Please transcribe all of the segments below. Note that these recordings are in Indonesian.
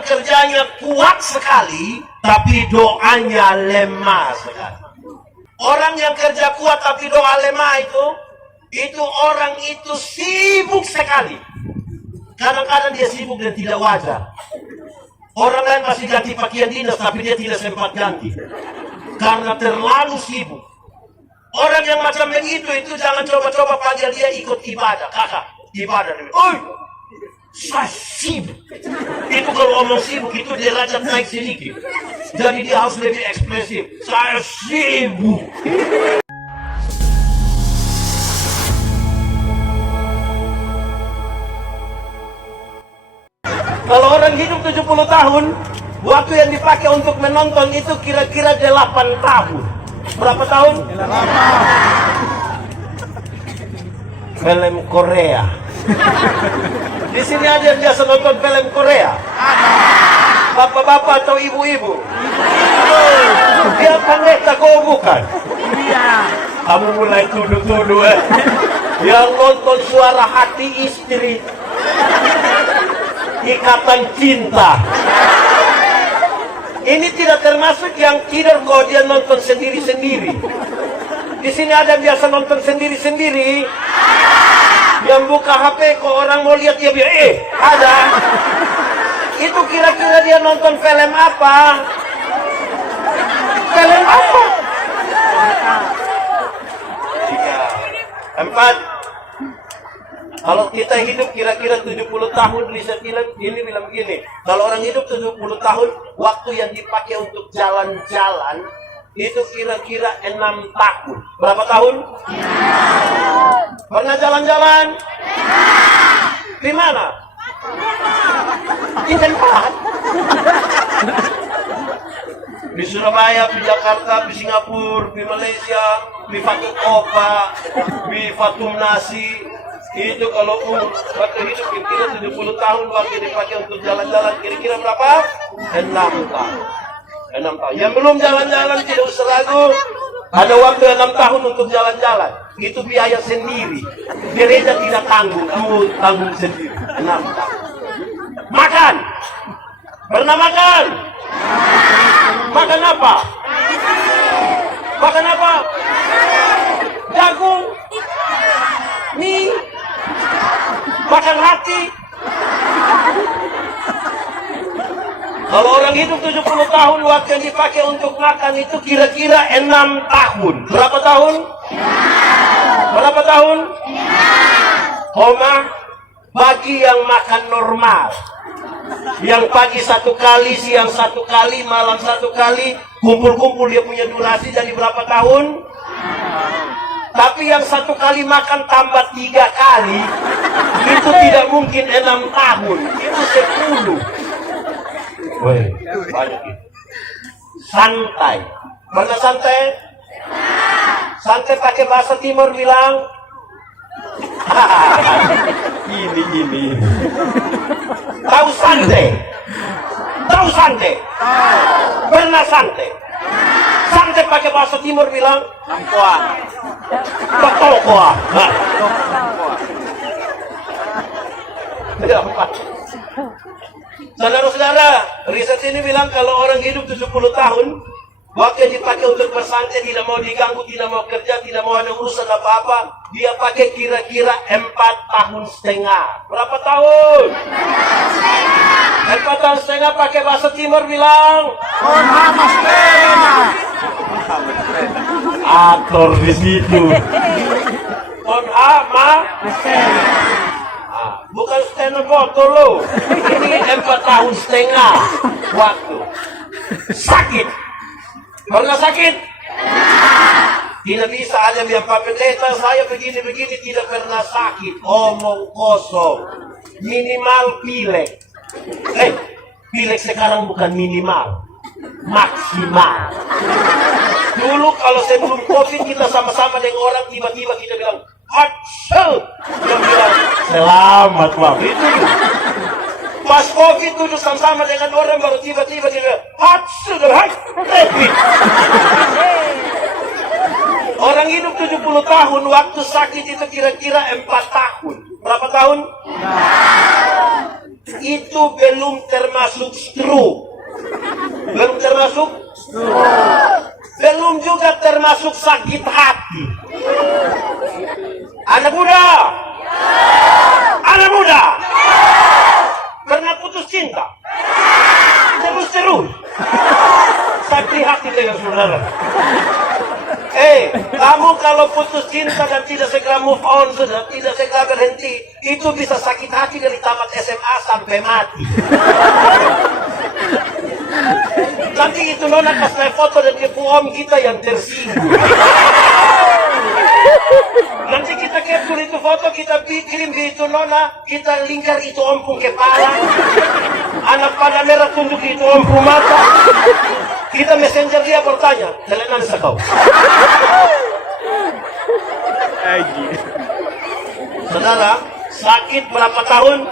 yang kerjanya kuat sekali, tapi doanya lemah sekali. Orang yang kerja kuat tapi doa lemah itu orang itu sibuk sekali. Kadang-kadang dia sibuk dan tidak wajar. Orang lain masih ganti pakaian dinas, tapi dia tidak sempat ganti. Karena terlalu sibuk. Orang yang macam begitu itu jangan coba-coba panggil dia ikut ibadah. Kakak, ibadah. Oi, saya sibuk. Itu kalau ngomong sibuk itu derajat naik sedikit. Jadi dia harus lebih ekspresif. Saya sibuk. Kalau orang hidup 70 tahun, waktu yang dipakai untuk menonton itu kira-kira 8 tahun. Berapa tahun? 8. Film Korea. Di sini aja yang biasa nonton film Korea. Bapak-bapak atau ibu-ibu? Dia pendeta kau bukan? Kamu mulai tuduh-tuduh Yang nonton Suara Hati Istri, Ikatan Cinta. Ini tidak termasuk yang tidur kalau dia nonton sendiri-sendiri. Di sini ada yang biasa nonton sendiri-sendiri. Yang buka HP kok orang mau lihat dia bilang, ada. Itu kira-kira dia nonton film apa? Film apa? 3, 4. Kalau kita hidup kira-kira 70 tahun, riset ini bilang begini. Kalau orang hidup 70 tahun, waktu yang dipakai untuk jalan-jalan itu kira-kira 6 tahun. Berapa tahun? Pernah jalan-jalan? Di mana? Di tempat. Di Surabaya, di Jakarta, di Singapura, di Malaysia, di Fatum Opa, di Fatum Nasi. Itu kalau waktu hidup kira-kira 70 tahun waktu dipakai untuk jalan-jalan kira-kira berapa? 6 tahun. 6 tahun. Yang belum jalan-jalan tidak usah ragu. Ada waktu 6 tahun untuk jalan-jalan. Itu biaya sendiri. Gereja tidak tanggung, kamu tanggung sendiri. 6 tahun. Makan. Pernah makan? Makan apa? Makan apa? Jagung. Mie. Makan hati. Kalau orang hidup 70 tahun, waktu yang dipakai untuk makan itu kira-kira 6 tahun. Berapa tahun? Berapa tahun? Koma, bagi yang makan normal. Yang pagi 1 kali, siang 1 kali, malam 1 kali, kumpul-kumpul dia punya durasi jadi berapa tahun? Tapi yang 1 kali makan tambah 3 kali, itu tidak mungkin 6 tahun, itu 10. Woi, banyak itu. Santai. Pernah santai? Santai pakai bahasa timur bilang? Ini. Tahu santai? Tahu santai? Pernah santai? Santai pakai bahasa timur bilang? Nangkoa. Batokoa. Saudara-saudara, riset ini bilang kalau orang hidup 70 tahun, waktu yang dipakai untuk bersantai, tidak mau diganggu, tidak mau kerja, tidak mau ada urusan apa-apa, dia pakai kira-kira 4,5 tahun. Berapa tahun? 4,5 tahun pakai bahasa timur bilang? Aktor di situ. Bukan stand foto lo. Ini 4,5 tahun waktu. Sakit. Pernah sakit? Tidak bisa ada biar Pak Pendeta saya begini-begini tidak pernah sakit. Omong kosong. Minimal pilek. Pilek sekarang bukan minimal, maksimal. Dulu kalau sebelum COVID kita sama-sama dengan orang tiba-tiba kita bilang Hatsel. Dia bilang selamat Bang. Itu pas COVID duduk sama-sama dengan orang baru tiba-tiba dia bilang Hatsel. Orang hidup 70 tahun, waktu sakit itu kira-kira 4 tahun. Berapa tahun? itu belum termasuk stroke. Belum termasuk belum juga termasuk sakit hati. Anak muda, anak muda, pernah putus cinta? Terus sakit hati dengan saudara. Kamu kalau putus cinta dan tidak segera move on, sudah tidak segera berhenti, itu bisa sakit hati dari tamat SMA sampai mati. Nanti itu nona kasih foto dan kepu om kita yang tersinggung. Nanti kita capture itu foto, kita kirim di itu nona, kita lingkar itu ompung kepala, anak pada merah tunjuk itu ompung mata. Kita messenger dia bertanya, telenan sekau. Saudara, sakit berapa tahun?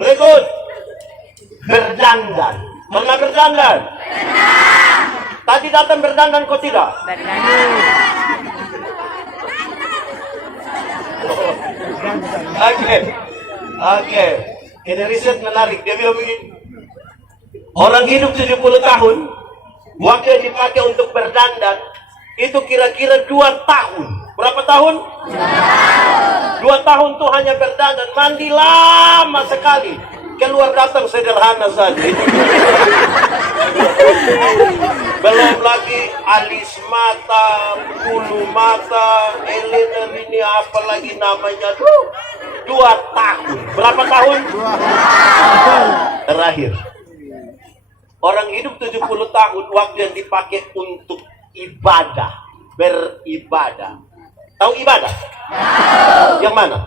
Berikut, berdandan. Pernah berdandan? Tadi datang berdandan kok tidak? Oke. Ini riset menarik. Dia bilang begini. Orang hidup 70 tahun, waktu yang dipakai untuk berdandan, itu kira-kira 2 tahun. Berapa tahun? 2 tahun tuh hanya berdandan, mandi lama sekali. Keluar datang sederhana saja. Belum lagi alis mata, bulu mata, eyeliner ini apa lagi namanya. 2 tahun. Berapa tahun? 2 tahun. Terakhir. Orang hidup 70 tahun, waktu yang dipakai untuk ibadah, beribadah. Tahu ibadah? Yang mana?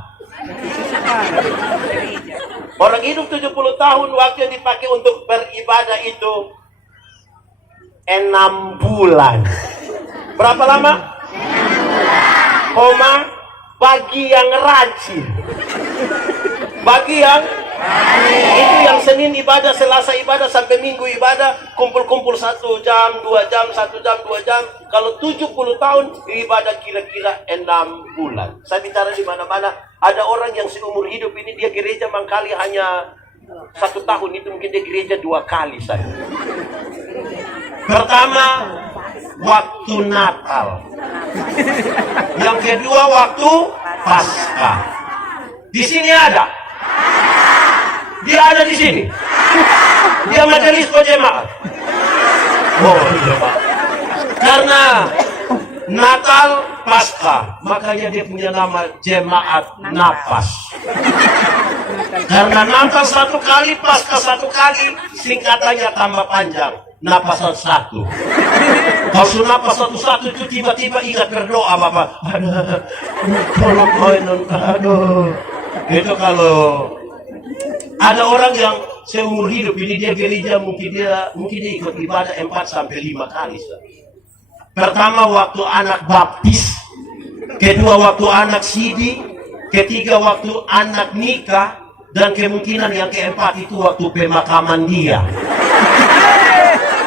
Orang hidup 70 tahun, waktu yang dipakai untuk beribadah itu 6 bulan. Berapa lama? 6 bulan. Bagi yang rajin. Bagi yang itu yang Senin ibadah, Selasa ibadah, sampai Minggu ibadah, kumpul-kumpul 1 jam, 2 jam, 1 jam, 2 jam. Kalau 70 tahun ibadah kira-kira 6 bulan. Saya bicara di mana-mana, ada orang yang seumur hidup ini dia gereja mangkali hanya 1 tahun, itu mungkin dia gereja 2 kali saja. Pertama, waktu Natal. Yang kedua, waktu Paskah. Di sini ada. Dia ada di sini. Dia majelis jemaat. Oh, iya Pak. Karena Natal, Paskah, makanya dia punya nama jemaat napas. Karena Natal 1 kali, Paskah 1 kali, singkatannya tambah panjang. Napasan 1. Kalau sudah napas 1 itu tiba-tiba ingat berdoa Bapak. Aduh. Itu kalau ada orang yang seumur hidup ini dia gereja mungkin dia ikut ibadah 4 sampai 5 kali. Pertama waktu anak baptis, kedua waktu anak sidi, ketiga waktu anak nikah, dan kemungkinan yang keempat itu waktu pemakaman dia.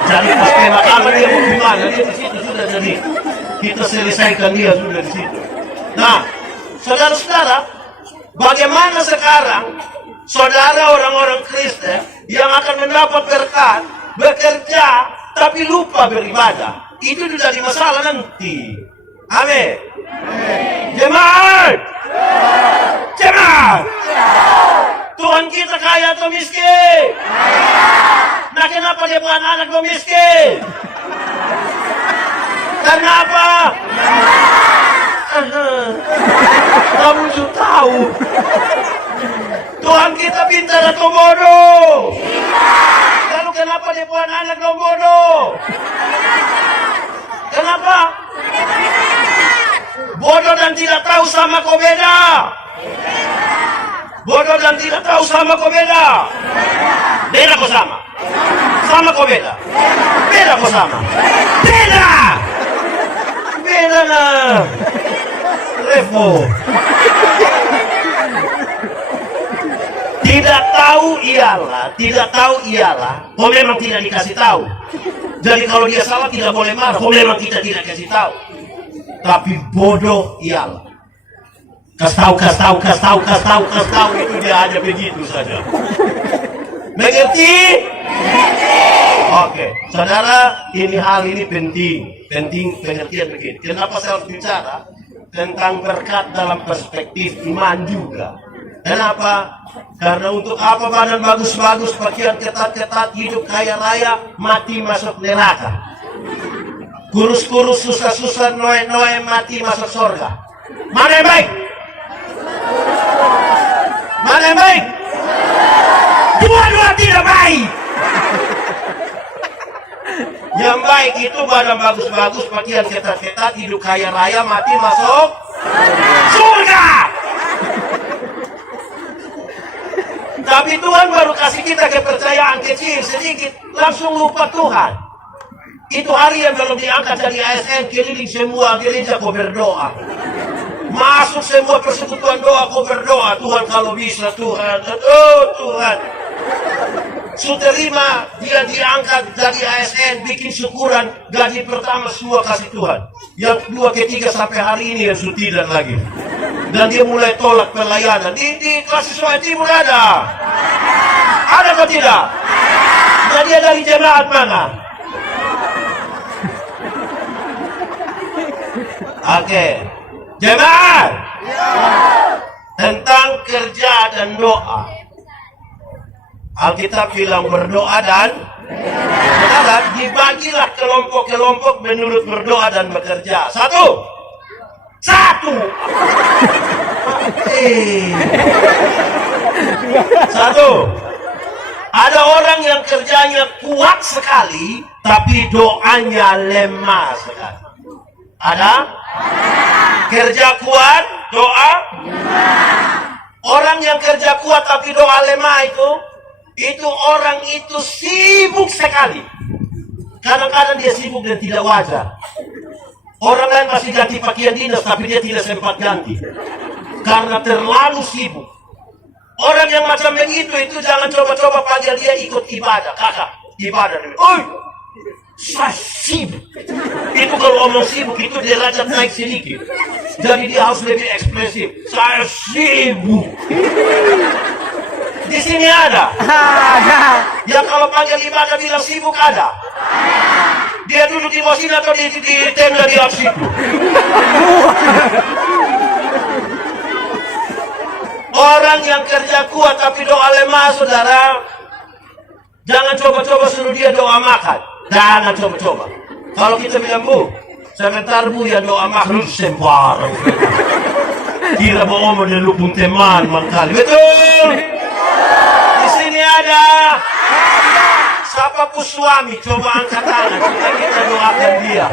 Jadi pas pemakaman dia mau gimana? Dia di situ sudah, jadi kita selesaikan dia sudah di situ. Nah, saudara-saudara, bagaimana sekarang saudara orang-orang Kristen yang akan mendapat berkat, bekerja, tapi lupa beribadah? Itu sudah di masalah nanti. Amin. Jemaat! Jemaat! Tuhan kita kaya atau miskin? Nah, kenapa dia bukan anak lo miskin? Karena apa? Kamu sudah tahu. Tuhan kita pintar atau bodoh? Lalu kenapa dia bukan anak lo bodoh? Kenapa? Bodoh dan tidak tahu sama kau beda. Bodoh dan tidak tahu sama kau beda. Beda kau sama. Sama kau beda. Beda kau sama. Beda. Beda lah. Revo. Tidak tahu ialah. Kau memang tidak dikasih tahu. Jadi kalau dia salah tidak boleh marah. Kau memang kita tidak kasih tahu. Tapi bodoh ialah. Kas tahu, itu dia aja begitu saja. Mengerti? Oke, saudara, hal ini penting pengertian begini. Kenapa saya harus bicara tentang berkat dalam perspektif iman juga? Kenapa? Karena untuk apa badan bagus-bagus, pakaian ketat-ketat, hidup kaya raya, mati masuk neraka. Kurus-kurus, susah-susah, noe-noe, mati masuk surga. Mana yang baik? Mana yang baik? Dua-dua tidak baik. Yang baik itu badan bagus-bagus, pakaian ketat-ketat, hidup kaya raya, mati masuk surga. Tapi Tuhan baru kasih kita kepercayaan kecil sedikit, langsung lupa Tuhan. Itu hari yang belum diangkat dari ASN, keliling semua gereja kau berdoa. Masuk semua persekutuan doa, kau berdoa. Tuhan kalau bisa, Tuhan. Oh Tuhan. Terima dia diangkat dari ASN, bikin syukuran, gaji pertama semua kasih Tuhan. Yang kedua, ketiga sampai hari ini yang sudah tidak lagi. Dan dia mulai tolak pelayanan. Di kasih Soe Timur ada? Ada atau tidak? Dan dia dari jemaat mana? Oke, jemaat tentang kerja dan doa. Alkitab bilang berdoa dan dibagilah kelompok-kelompok menurut berdoa dan bekerja. Satu. Ada orang yang kerjanya kuat sekali, tapi doanya lemah sekali. Ada? Kerja kuat, doa. Orang yang kerja kuat tapi doa lemah itu orang itu sibuk sekali. Kadang-kadang dia sibuk dan tidak wajar. Orang lain masih ganti pakaian dinas tapi dia tidak sempat ganti karena terlalu sibuk. Orang yang macam begitu itu jangan coba-coba panggil dia ikut ibadah. Kakak, ibadah. Oi, saya sibuk. Itu kalau ngomong sibuk itu derajat naik sedikit. Jadi dia harus lebih ekspresif. Saya sibuk. Di sini ada. Yang kalau panggil ibadah bilang sibuk ada. Dia duduk di bawah sini atau di tenda di atas itu. Orang yang kerja kuat tapi doa lemah, saudara, jangan coba-coba suruh dia doa makan. Jangan coba-coba. Kalau kita bilang, Bu, sebentar Bu ya doa makan, sembarang. Kira bahwa dia lupung teman mangkali. Betul. Di sini ada. Siapapun suami, coba angkat tangan, kita doakan dia.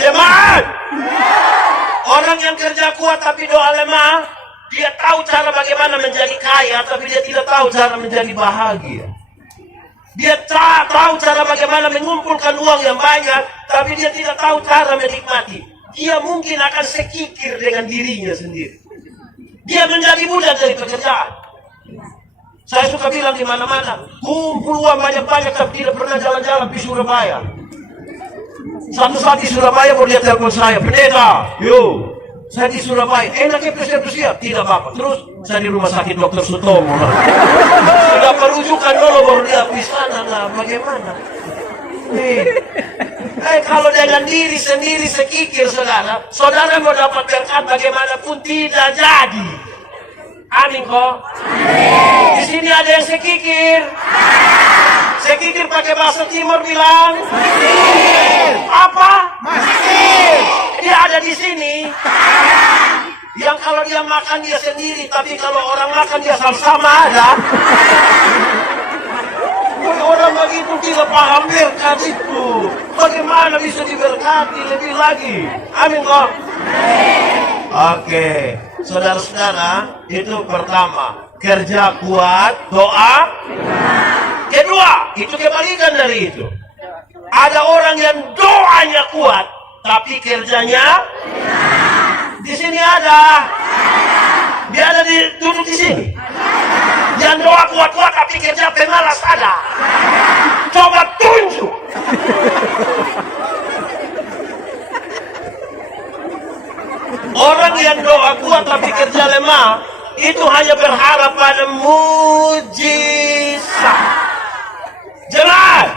Jemaat, orang yang kerja kuat tapi doa lemah, dia tahu cara bagaimana menjadi kaya, tapi dia tidak tahu cara menjadi bahagia. Dia tahu cara bagaimana mengumpulkan uang yang banyak, tapi dia tidak tahu cara menikmati. Dia mungkin akan sekikir dengan dirinya sendiri. Dia menjadi budak dari pekerjaan. Saya suka bilang di mana-mana, kumpul uang banyak-banyak tapi tidak pernah jalan-jalan di Surabaya. Satu saat di Surabaya baru dia telepon saya, pendeta, saya di Surabaya, enaknya bersiap-siap, tidak apa-apa. Terus saya di rumah sakit Dr. Sutomo. Sudah perujukan dulu baru dia di sana, nah bagaimana? Kalau dengan diri sendiri sekikir, saudara mau dapat berkat bagaimanapun tidak jadi. Amin kok. Di sini ada yang sekikir. Sekikir pakai bahasa Timur bilang. Apa? Dia ada di sini. Yang kalau dia makan dia sendiri, tapi kalau orang makan dia sama-sama ada. Orang begitu tidak paham berkat itu. Bagaimana bisa diberkati lebih lagi? Amin kok. Oke, saudara-saudara, itu pertama, kerja kuat, doa. Kedua, itu kebalikan dari itu. Ada orang yang doanya kuat, tapi kerjanya di sini ada. Dia ada duduk di sini. Yang doa kuat-kuat tapi kerja pemalas ada. Coba tunjuk. Orang yang doa kuat tapi kerja lemah, itu hanya berharap pada mujizat. Jelas?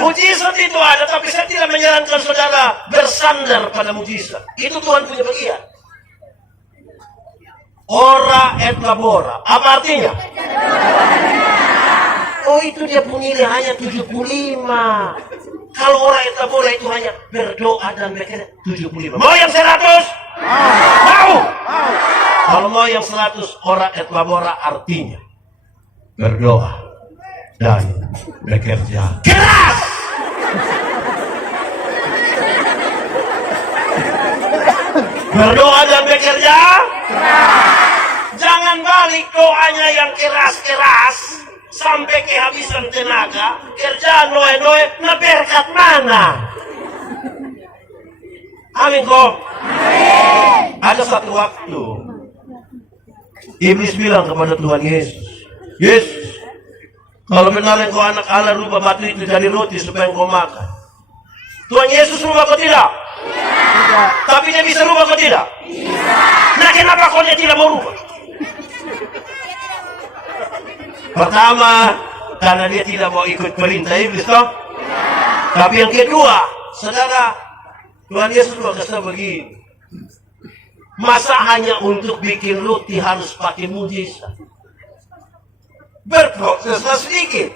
Mujizat itu ada, tapi saya tidak menyarankan saudara bersandar pada mujizat. Itu Tuhan punya bagian. Ora et labora. Apa artinya? Oh, itu dia punilai hanya 75. Kalau ora et labora itu hanya berdoa dan bekerja 75. Mau yang 100? Mau. Kalau mau yang 100, ora et labora artinya berdoa dan bekerja keras. Berdoa dan bekerja keras. Jangan balik doanya yang keras-keras sampai kehabisan tenaga. Kerjaan noe-noe, nah berkat mana? Amin kok. Ada satu waktu Iblis bilang kepada Tuhan Yesus, Yesus, kalau benar engkau anak Allah, rubah batu itu jadi roti supaya engkau makan. Tuhan Yesus rubah kau tidak? Tidak. Tapi dia bisa rubah kau tidak? Bisa. Nah kenapa kau tidak mau rubah? Pertama, karena dia tidak mau ikut perintah Iblis toh. Tapi yang kedua, saudara, Tuhan Yesus berkata begini, masa hanya untuk bikin roti harus pakai mujizat? Berproseslah sedikit.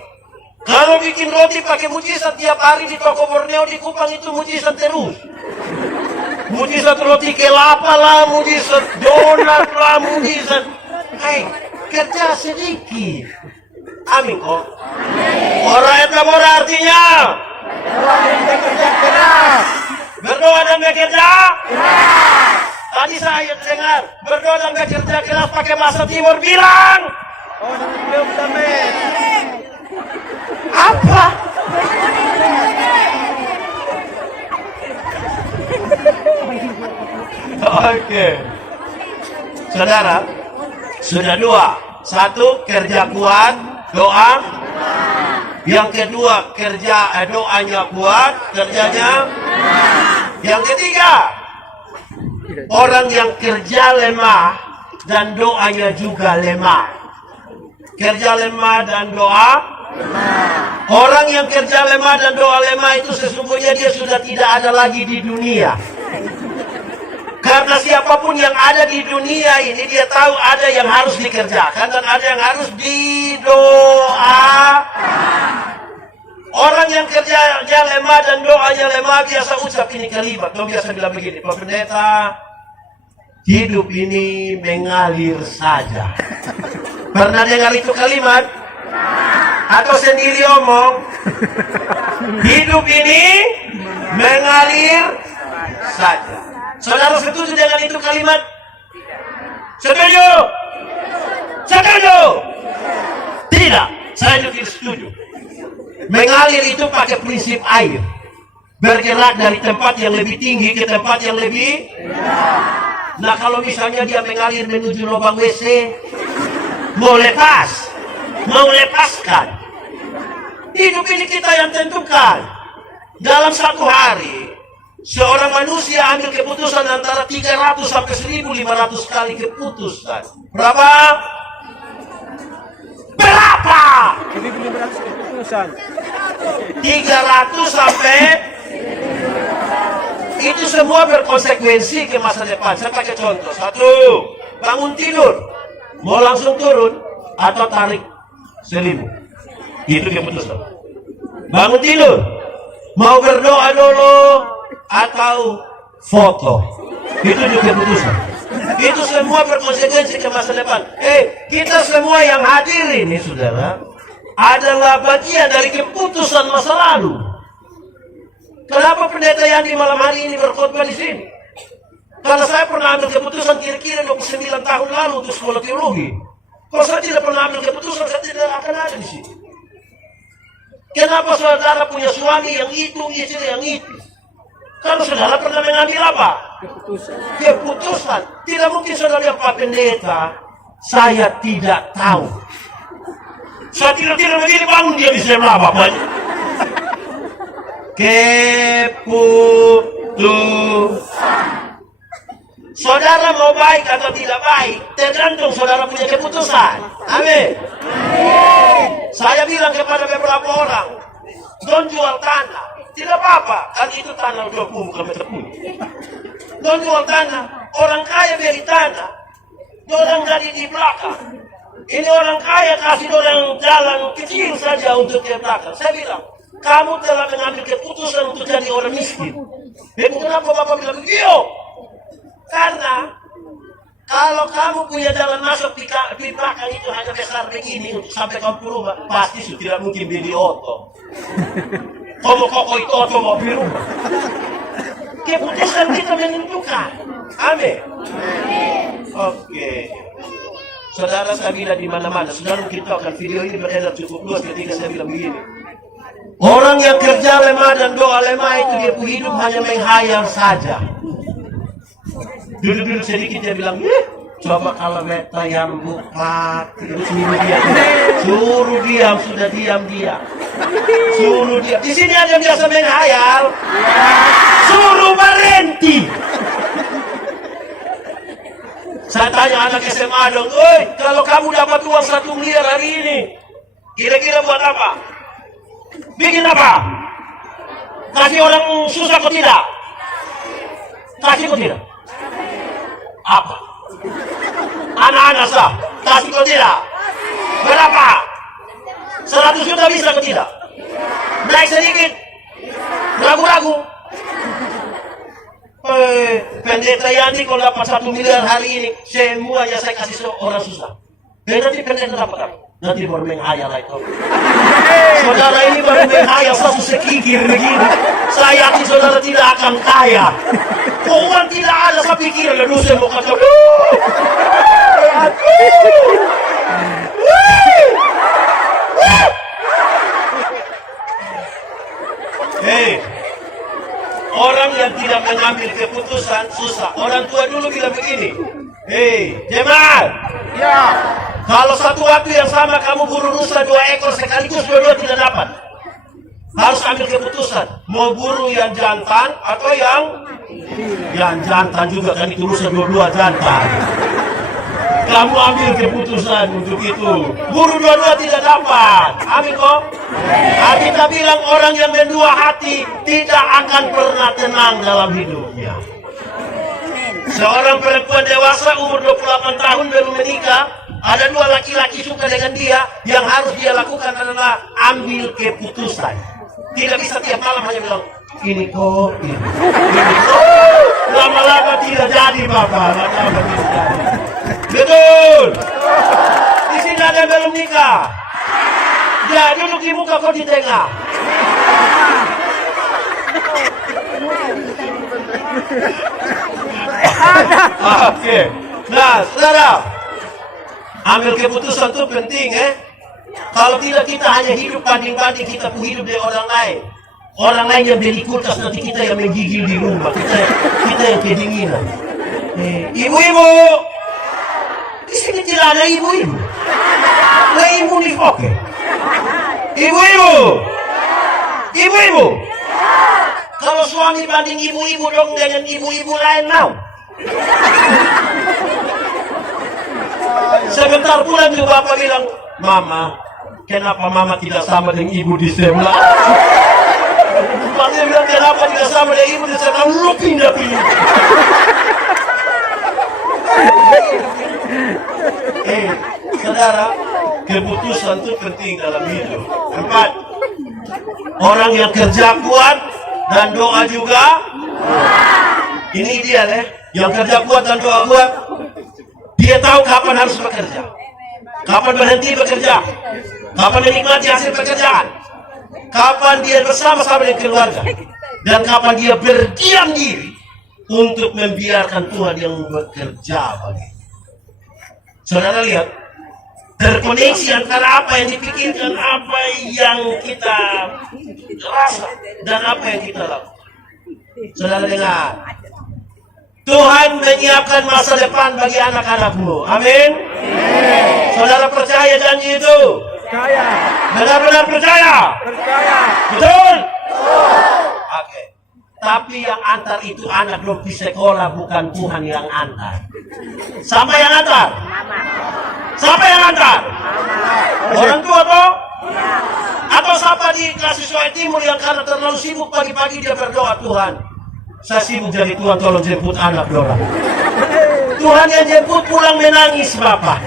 Kalau bikin roti pakai mujizat tiap hari di toko Borneo di Kupang itu mujizat terus. Mujizat roti kelapa lah, mujizat donat lah, mujizat. Hai, kerja sedikit. Amin kok. Ora et labora artinya bekerja keras. Berdoa dan bekerja keras. Tadi saya dengar berdoa dan bekerja keras pakai bahasa Timur bilang. Oh, belum sampai. Apa? Oke. Saudara, sudah dua. Satu, kerja kuat, doa. Yang kedua, doanya kuat, kerjanya. Yang ketiga, orang yang kerja lemah dan doanya juga lemah. Kerja lemah dan doa. Orang yang kerja lemah dan doa lemah itu sesungguhnya dia sudah tidak ada lagi di dunia. Karena siapapun yang ada di dunia ini, dia tahu ada yang harus dikerjakan dan ada yang harus didoa. Orang yang kerjanya lemah dan doanya lemah biasa ucap ini kalimat. Dia biasa bilang begini, Pak Pendeta, hidup ini mengalir saja. Pernah dengar itu kalimat? Atau sendiri omong? Hidup ini mengalir saja. Saudara setuju dengan itu kalimat? Setuju? Setuju? Tidak, saya juga tidak setuju. Mengalir itu pakai prinsip air. Bergerak dari tempat yang lebih tinggi ke tempat yang lebih. Nah kalau misalnya dia mengalir menuju lubang WC, mau lepas, mau lepaskan. Hidup ini kita yang tentukan. Dalam satu hari, seorang manusia ambil keputusan antara 300 sampai 1.500 kali keputusan. Berapa? Berapa? 1.500 keputusan. 300 sampai. Itu semua berkonsekuensi ke masa depan. Saya pakai contoh. Satu, bangun tidur, mau langsung turun atau tarik selimut. Itu keputusan. Bangun tidur, mau berdoa dulu atau foto. Itu juga keputusan. Itu semua berkonsekuensi ke masa depan. Kita semua yang hadir ini, saudara, adalah bagian dari keputusan masa lalu. Kenapa pendeta Yandi malam hari ini berkhotbah di sini? Karena saya pernah ambil keputusan kira-kira 29 tahun lalu untuk sekolah teologi. Kalau saya tidak pernah ambil keputusan, saya tidak akan ada di sini. Kenapa saudara punya suami yang itu, istri yang itu? Kalau saudara pernah mengambil apa? Keputusan. Tidak mungkin saudara yang Pak Pendeta, saya tidak tahu. Saya tidak begini bangun dia di sebelah bapaknya. Keputusan. Saudara mau baik atau tidak baik, tergantung saudara punya keputusan. Amin. Saya bilang kepada beberapa orang, don't jual tanah. Tidak apa-apa, kan itu tanah 20 bukan meter pun. Don't jual tanah. Orang kaya beli tanah, orang jadi di belakang. Ini orang kaya kasih orang jalan kecil saja untuk ke belakang. Saya bilang, kamu telah mengambil keputusan untuk jadi orang miskin. Dan kenapa Bapak bilang begitu? Karena kalau kamu punya jalan masuk di belakang itu hanya besar begini untuk sampai kamu ke rumah, pasti tidak mungkin beli oto. Kamu koko itu oto mau beli rumah. Keputusan kita menentukan. Amin. Oke. Saudara, saya bilang di mana-mana. Saudara mungkin tahu kan video ini beredar cukup luas ketika saya bilang begini. Orang yang kerja lemah dan doa lemah itu dia hidup hanya menghayal saja. Duduk-duduk sedikit dia bilang, coba kalau beta yang buka, terus suruh diam, sudah diam dia. Suruh diam. Di sini ada yang biasa menghayal. Suruh berhenti. Saya tanya anak SMA dong, kalau kamu dapat uang 1 miliar hari ini, kira-kira buat apa? Bikin apa? Kasih orang susah kok tidak? Kasih kok tidak? Apa? Anak-anak sah, kasih kok tidak? Berapa? 100 juta bisa kok tidak? Naik sedikit? Ragu-ragu? Pendeta Yandi kalau dapat 1 miliar hari ini, semuanya saya kasih orang susah. Nanti pendeta dapat apa? Nanti baru menghayal itu. Saudara ini baru menghayal satu sekikir begini. Saya yakin saudara tidak akan kaya. Uang tidak ada, saya pikir ada dosa mau kata. Hei, orang yang tidak mengambil keputusan susah. Orang tua dulu bilang begini. Hei, jemaat. Ya. Kalau satu waktu yang sama kamu buru rusa 2 ekor sekaligus dua-dua tidak dapat. Harus ambil keputusan. Mau buru yang jantan atau yang jantan juga kan itu rusa dua-dua jantan. Kamu ambil keputusan untuk itu. Buru dua-dua tidak dapat. Amin kok. Kita bilang orang yang mendua hati tidak akan pernah tenang dalam hidupnya. Seorang perempuan dewasa umur 28 tahun baru menikah, ada 2 laki-laki suka dengan dia, yang harus dia lakukan adalah ambil keputusan. Tidak bisa tiap malam hanya bilang, ini kok, ini kok. Lama-lama tidak jadi Bapak, lama-lama tidak jadi. Betul. Di sini ada yang belum nikah. Ya, duduk di muka kau di tengah. Oke. Nah, saudara, ambil keputusan itu penting, Kalau tidak kita hanya hidup banding-banding kita pun hidup dari orang lain. Orang lain yang beli kulkas, nanti kita yang menggigil di rumah. Kita yang kedinginan. Ibu-ibu, di sini tidak ada ibu-ibu. Nah, ibu nih oke. Ibu-ibu, ibu-ibu. Kalau suami banding ibu-ibu dong dengan ibu-ibu lain mau. Sebentar pulang juga Bapak bilang, Mama, kenapa Mama tidak sama dengan ibu di sebelah? Bapak bilang, kenapa tidak sama dengan ibu di sebelah? Lu pindah-pindah. Saudara, keputusan itu penting dalam hidup. 4, orang yang kerja kuat dan doa juga. Ini dia yang kerja kuat dan doa kuat. Dia tahu kapan harus bekerja, kapan berhenti bekerja, kapan menikmati hasil pekerjaan, kapan dia bersama-sama dengan keluarga, dan kapan dia berdiam diri untuk membiarkan Tuhan yang bekerja bagi. Saudara lihat, terkoneksi antara apa yang dipikirkan, apa yang kita rasa, dan apa yang kita lakukan. Saudara dengar, Tuhan menyiapkan masa depan bagi anak-anakmu. Amin. Saudara percaya janji itu? Percaya. Benar-benar percaya? Percaya. Betul? Oke. Tapi yang antar itu anak belum di sekolah, bukan Tuhan yang antar. Siapa yang antar? Siapa yang antar? Orang tua toh? Atau siapa di kelas siswa timur yang karena terlalu sibuk pagi-pagi dia berdoa, Tuhan, saya sibuk jadi Tuhan, tolong jemput anak dorang. Tuhan yang jemput pulang menangis Bapak.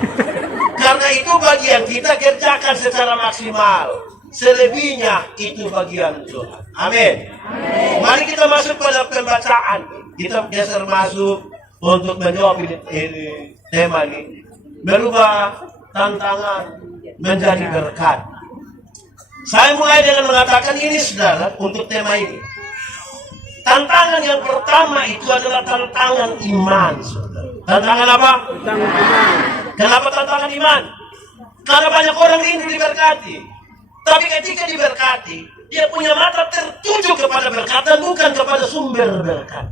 Karena itu bagian kita kerjakan secara maksimal. Selebihnya itu bagian Tuhan. Amin. Mari kita masuk pada pembacaan. Kita geser masuk untuk menjawab ini tema ini. Berubah tantangan menjadi berkat. Saya mulai dengan mengatakan ini saudara untuk tema ini. Tantangan yang pertama itu adalah tantangan iman, saudara. Tantangan apa? Tantangan iman. Kenapa tantangan iman? Karena banyak orang rindu diberkati. Tapi ketika diberkati, dia punya mata tertuju kepada berkat dan bukan kepada sumber berkat.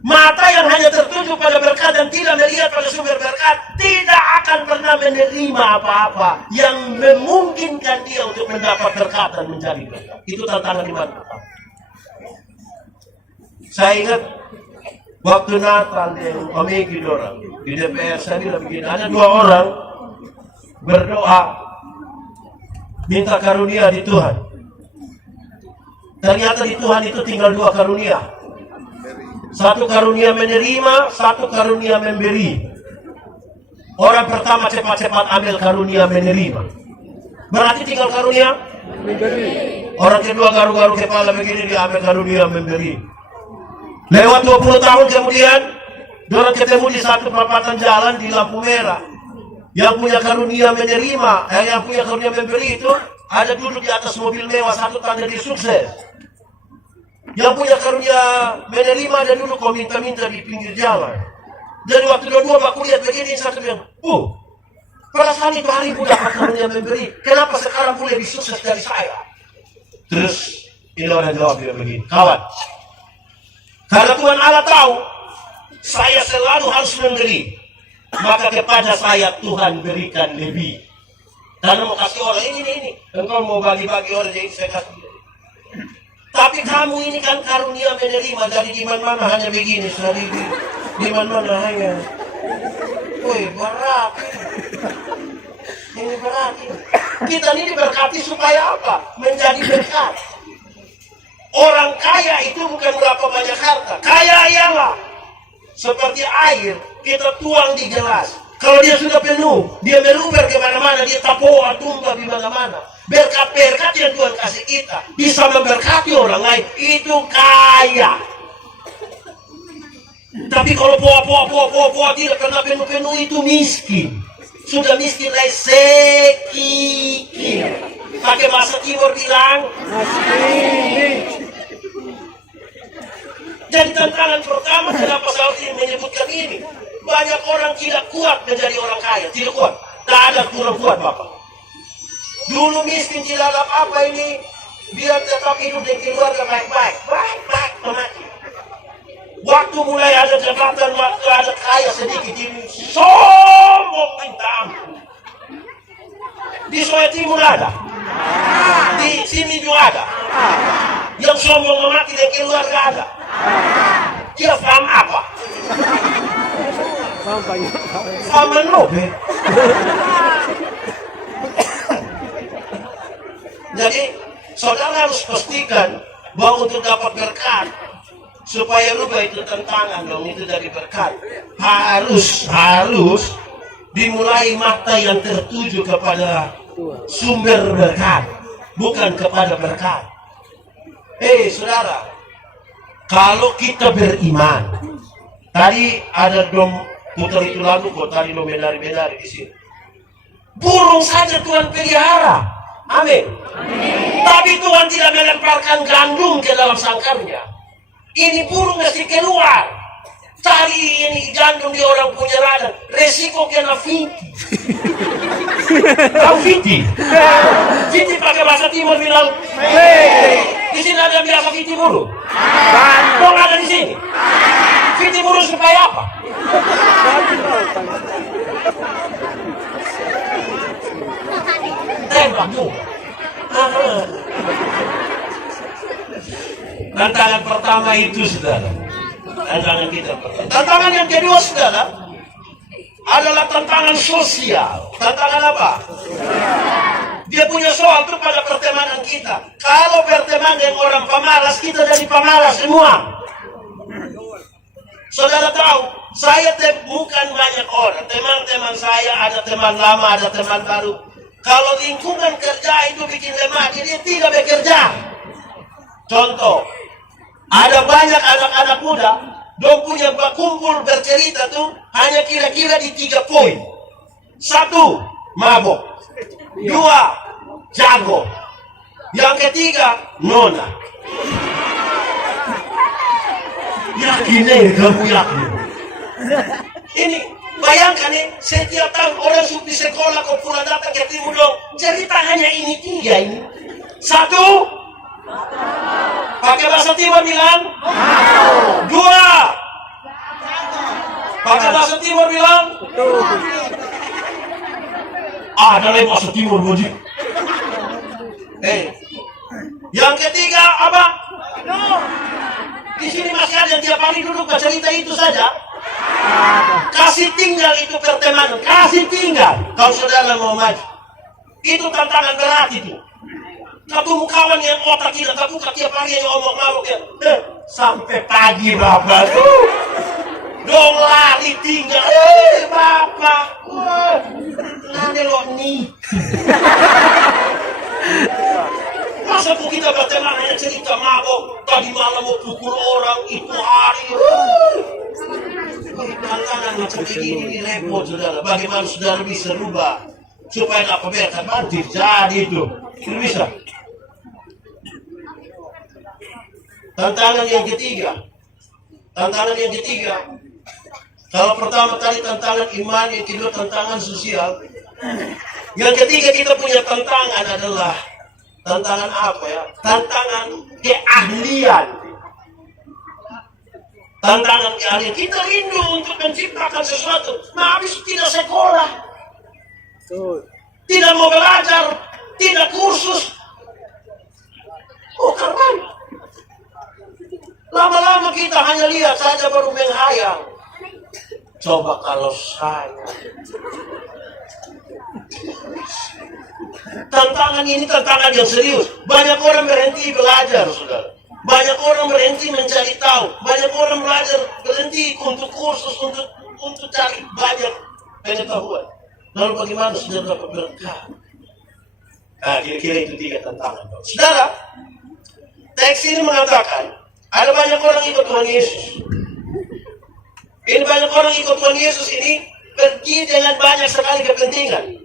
Mata yang hanya tertuju pada berkat dan tidak melihat pada sumber berkat tidak akan pernah menerima apa-apa yang memungkinkan dia untuk mendapat berkat dan menjadi berkat. Itu tantangan iman pertama. Saya ingat waktu Natal yang memiliki orang di DPR, saya bilang begini, ada 2 orang berdoa minta karunia di Tuhan. Ternyata di Tuhan itu tinggal 2 karunia. 1 karunia menerima, 1 karunia memberi. Orang pertama cepat-cepat ambil karunia menerima. Berarti tinggal karunia memberi. Orang kedua garu-garu kepala begini, dia ambil karunia memberi. Lewat 20 tahun kemudian, orang ketemu di satu perempatan jalan di lampu merah. Yang punya karunia menerima, yang punya karunia memberi itu ada duduk di atas mobil mewah, satu tanda di sukses. Yang punya karunia menerima ada duduk kau minta-minta di pinggir jalan. Jadi waktu dua-dua baku lihat begini, satu bilang, perasaan itu hari itu dapat karunia memberi, kenapa sekarang boleh lebih sukses dari saya? Terus ini orang jawab dia begini, kawan, karena Tuhan Allah tahu saya selalu harus memberi, maka kepada saya Tuhan berikan lebih. Karena mau kasih orang ini, engkau mau bagi-bagi orang, jadi saya kasih. Tapi kamu ini kan karunia menerima, jadi di mana-mana hanya begini, di mana-mana hanya. Woi, berat. Ini berat. Kita ini diberkati supaya apa? Menjadi berkat. Orang kaya itu bukan berapa banyak harta. Kaya ialah seperti air, kita tuang di gelas. Kalau dia sudah penuh, dia meluber kemana-mana, dia tapoa, tumbah di mana-mana. Berkat-berkat yang Tuhan kasih kita bisa memberkati orang lain, itu kaya. Tapi kalau poa tidak pernah penuh-penuh, itu miskin. Sudah miskin lagi sekikir. Pakai bahasa timur bilang jadi tantangan pertama kenapa saya ingin menyebutkan ini. Banyak orang tidak kuat menjadi orang kaya, tidak kuat. Tak ada kurang kuat Bapak. Dulu miskin tidak ada apa ini, biar tetap hidup dan keluarga baik-baik mati. Waktu mulai ada jabatan, waktu ada kaya sedikit ini, sombong minta ampun. Di Sulawesi Timur ada, di sini juga ada. Yang sombong mati dan keluarga ada. Dia paham apa? Paham menobel. Jadi saudara harus pastikan bahwa untuk dapat berkat, supaya rubah itu tantangan dong, itu dari berkat. Harus dimulai mata yang tertuju kepada sumber berkat, bukan kepada berkat. Saudara, kalau kita beriman, tadi ada dom putar itu lalu kok tadi dom menari-menari di sini. Burung saja Tuhan pelihara, amin. Tapi Tuhan tidak melemparkan gandum ke dalam sangkarnya. Ini burung mesti keluar. Cari ini gandum di orang punya ladang. Resiko kena fiti. Tahu fiti? Fiti pakai bahasa timur bilang. Di sini ada yang biasa fiti burung. Dong ada di sini. Fiti burung supaya apa? Tembak tuh. Tantangan pertama itu, saudara. Tantangan kita pertama. Tantangan yang kedua, saudara, adalah tantangan sosial. Tantangan apa? Dia punya soal itu pada pertemanan kita. Kalau berteman dengan orang pemalas, kita jadi pemalas semua. Saudara tahu, saya temukan banyak orang. Teman-teman saya, ada teman lama, ada teman baru. Kalau lingkungan kerja itu bikin lemah, dia tidak bekerja. Contoh, ada banyak anak-anak muda, dong punya kumpul bercerita tuh hanya kira-kira di 3 poin. 1, mabok. 2, jago. Yang ketiga, nona. Yakin kamu yakin? Ini bayangkan nih, setiap tahun orang di sekolah kau pulang datang ketemu dong. Cerita hanya ini 3 ini. 1, pakai bahasa Timur bilang 2, pakai bahasa Timur bilang ada lagi bahasa Timur Boji. Yang ketiga apa? Di sini masih ada yang tiap hari duduk cerita itu saja. Kasih tinggal itu pertemanan, kasih tinggal. Kalau saudara mau maju, itu tantangan berat itu. Ketemu kawan yang otak kita, terbuka tiap hari yang ngomong mabuk ya. Sampai pagi bapak tuh. Dong lari tinggal. Bapak. Nanti lo nih. Masa pun kita berteman hanya cerita mabuk. Tadi malam mau pukul orang, itu hari. Tantangan macam begini repot, saudara. Bagaimana saudara bisa rubah supaya tak pemerintah bantir jadi itu. Tidak bisa. Tantangan yang ketiga. Kalau pertama tadi tantangan iman, yang kedua tantangan sosial. Yang ketiga kita punya tantangan adalah tantangan apa ya? Tantangan keahlian. Tantangan keahlian. Kita rindu untuk menciptakan sesuatu. Nah, habis tidak sekolah. Tidak mau belajar. Tidak kursus. Oh, karena lama-lama kita hanya lihat saja baru menghayal. Coba kalau saya. Tantangan ini tantangan yang serius. Banyak orang berhenti belajar, saudara. Banyak orang berhenti mencari tahu. Banyak orang berhenti untuk kursus, untuk cari banyak pengetahuan. Lalu bagaimana saudara dapat berkah? Nah, kira-kira itu 3 tantangan. Saudara, teks ini mengatakan ada banyak orang ikut Tuhan Yesus. Ini banyak orang ikut Tuhan Yesus ini pergi dengan banyak sekali kepentingan.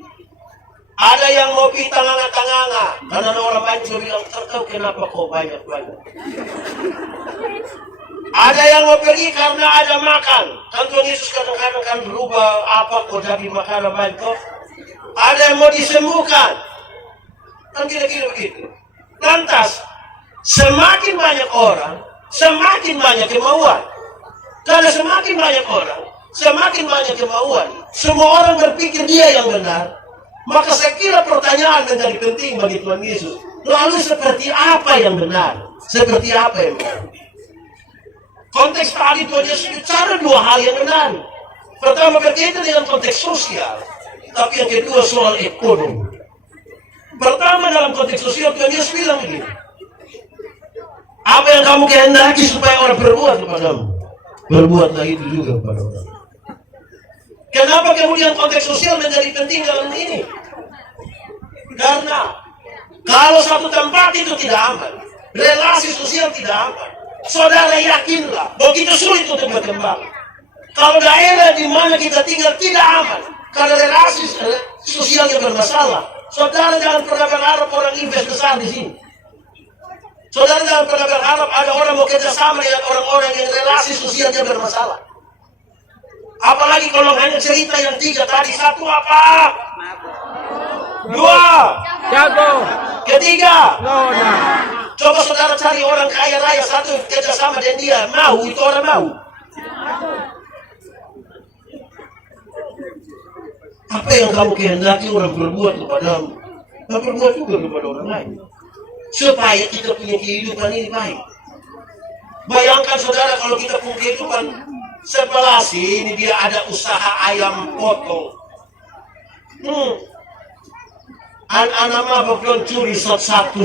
Ada yang mau pergi tanganga-tanganga. Karena orang banyak juga bilang, tahu kenapa kau banyak-banyak. Ada yang mau pergi karena ada makan. Kan Tuhan Yesus kadang-kadang kan berubah apa kau jadi makanan banyak. Ada yang mau disembuhkan. Kan kira-kira begitu. Lantas, semakin banyak orang, semakin banyak kemauan. Karena semakin banyak orang, semakin banyak kemauan. Semua orang berpikir dia yang benar. Maka saya kira pertanyaan menjadi penting bagi Tuhan Yesus. Lalu seperti apa yang benar? Seperti apa yang benar? Konteks tadi Tuhan Yesus bicara 2 hal yang benar. Pertama berkaitan dengan konteks sosial. Tapi yang kedua soal ekonomi. Pertama dalam konteks sosial Tuhan Yesus bilang begini. Apa yang kamu kehendaki supaya orang berbuat kepadamu, berbuatlah itu juga kepada orang. Kenapa kemudian konteks sosial menjadi penting dalam ini? Karena kalau satu tempat itu tidak aman, relasi sosial tidak aman, saudara yakinlah begitu sulit untuk berkembang. Kalau daerah di mana kita tinggal tidak aman, karena relasi sosialnya bermasalah, saudara jangan pernah berharap orang invest besar di sini. Saudara jangan pernah berharap ada orang mau kerjasama dengan orang-orang yang relasi sosialnya bermasalah. Apalagi kalau hanya cerita yang 3 tadi. 1 apa? 2 Jago. Ketiga Nona. coba saudara cari orang kaya raya 1 kerjasama dengan dia. Mau, itu orang mau. Apa yang kamu kehendaki orang berbuat kepadamu, berbuat juga kepada orang lain. Supaya kita punya kehidupan ini baik. Bayangkan saudara kalau kita punya kehidupan sebelah sini dia ada usaha ayam potong. Anak-anak mabok don curi shot satu.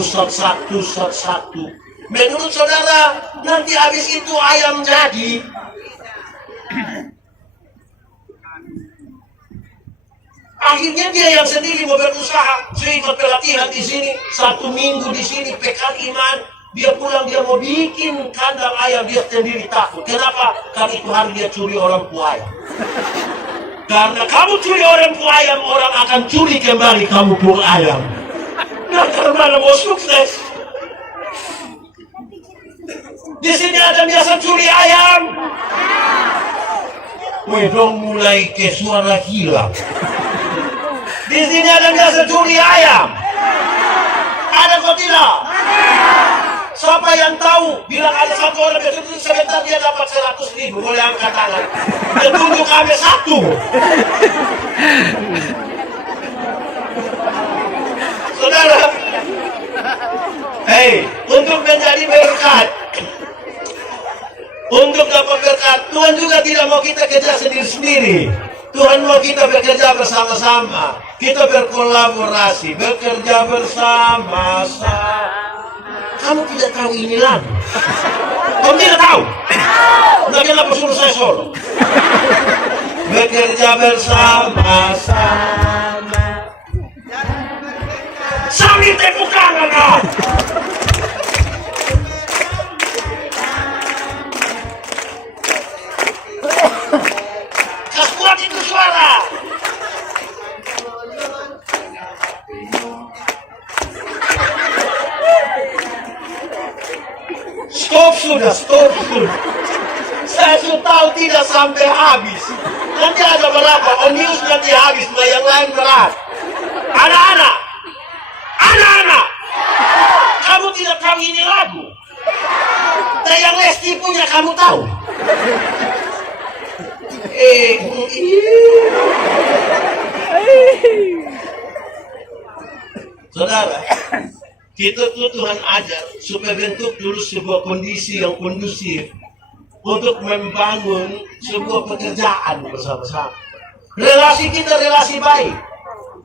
Menurut saudara, nanti habis itu ayam jadi. Akhirnya dia yang sendiri mau berusaha. Saya ikut pelatihan di sini, 1 minggu di sini, pekan iman. Dia pulang, dia mau bikin kandang ayam, dia sendiri takut. Kenapa? Karena itu hari dia curi orang tua ayam. Karena kamu curi orang tua ayam, orang akan curi kembali kamu pun ayam. Nah, karena mau sukses. Di sini ada biasa curi ayam. Wedong mulai ke suara hilang. Di sini ada biasa curi ayam. Ada kok tidak? Siapa yang tahu? Bilang ada satu orang betul sebentar dia dapat 100.000. Boleh angkat tangan. Dan tunjuk kami 1. Saudara, untuk menjadi berkat, untuk dapat berkat, Tuhan juga tidak mau kita kerja sendiri-sendiri. Tuhan mau kita bekerja bersama-sama. Kita berkolaborasi, bekerja bersama-sama. Kamu tidak tahu ini lagu? Kamu tidak tahu? Nah, kenapa suruh saya solo? Bekerja bersama-sama. Sambil tepuk tangan, kan? Kas kuat itu suara. Stop sudah. Saya sudah tahu tidak sampai habis. Nanti ada berapa? News nanti habis, nah yang lain berat. Anak-anak, kamu tidak tahu ini lagu. Nah yang Lesti punya kamu tahu. Saudara, kita tuh Tuhan ajar supaya bentuk dulu sebuah kondisi yang kondusif untuk membangun sebuah pekerjaan bersama-sama. Relasi kita relasi baik.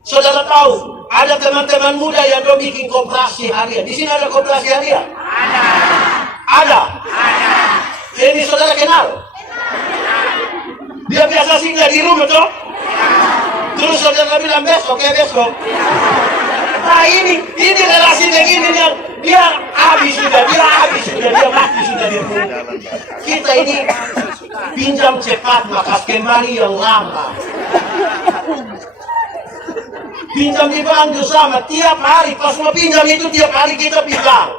Saudara tahu, ada teman-teman muda yang bikin koperasi harian. Di sini ada koperasi harian? Ada. Ini saudara kenal? Dia biasa singgah di rumah toh? Terus saudara bilang besok. Nah ini relasi begini yang dia habis sudah, dia mati sudah di rumah. Kita ini pinjam cepat maka kembali yang lama. Pinjam di bank sama tiap hari, pas mau pinjam itu tiap hari kita bilang.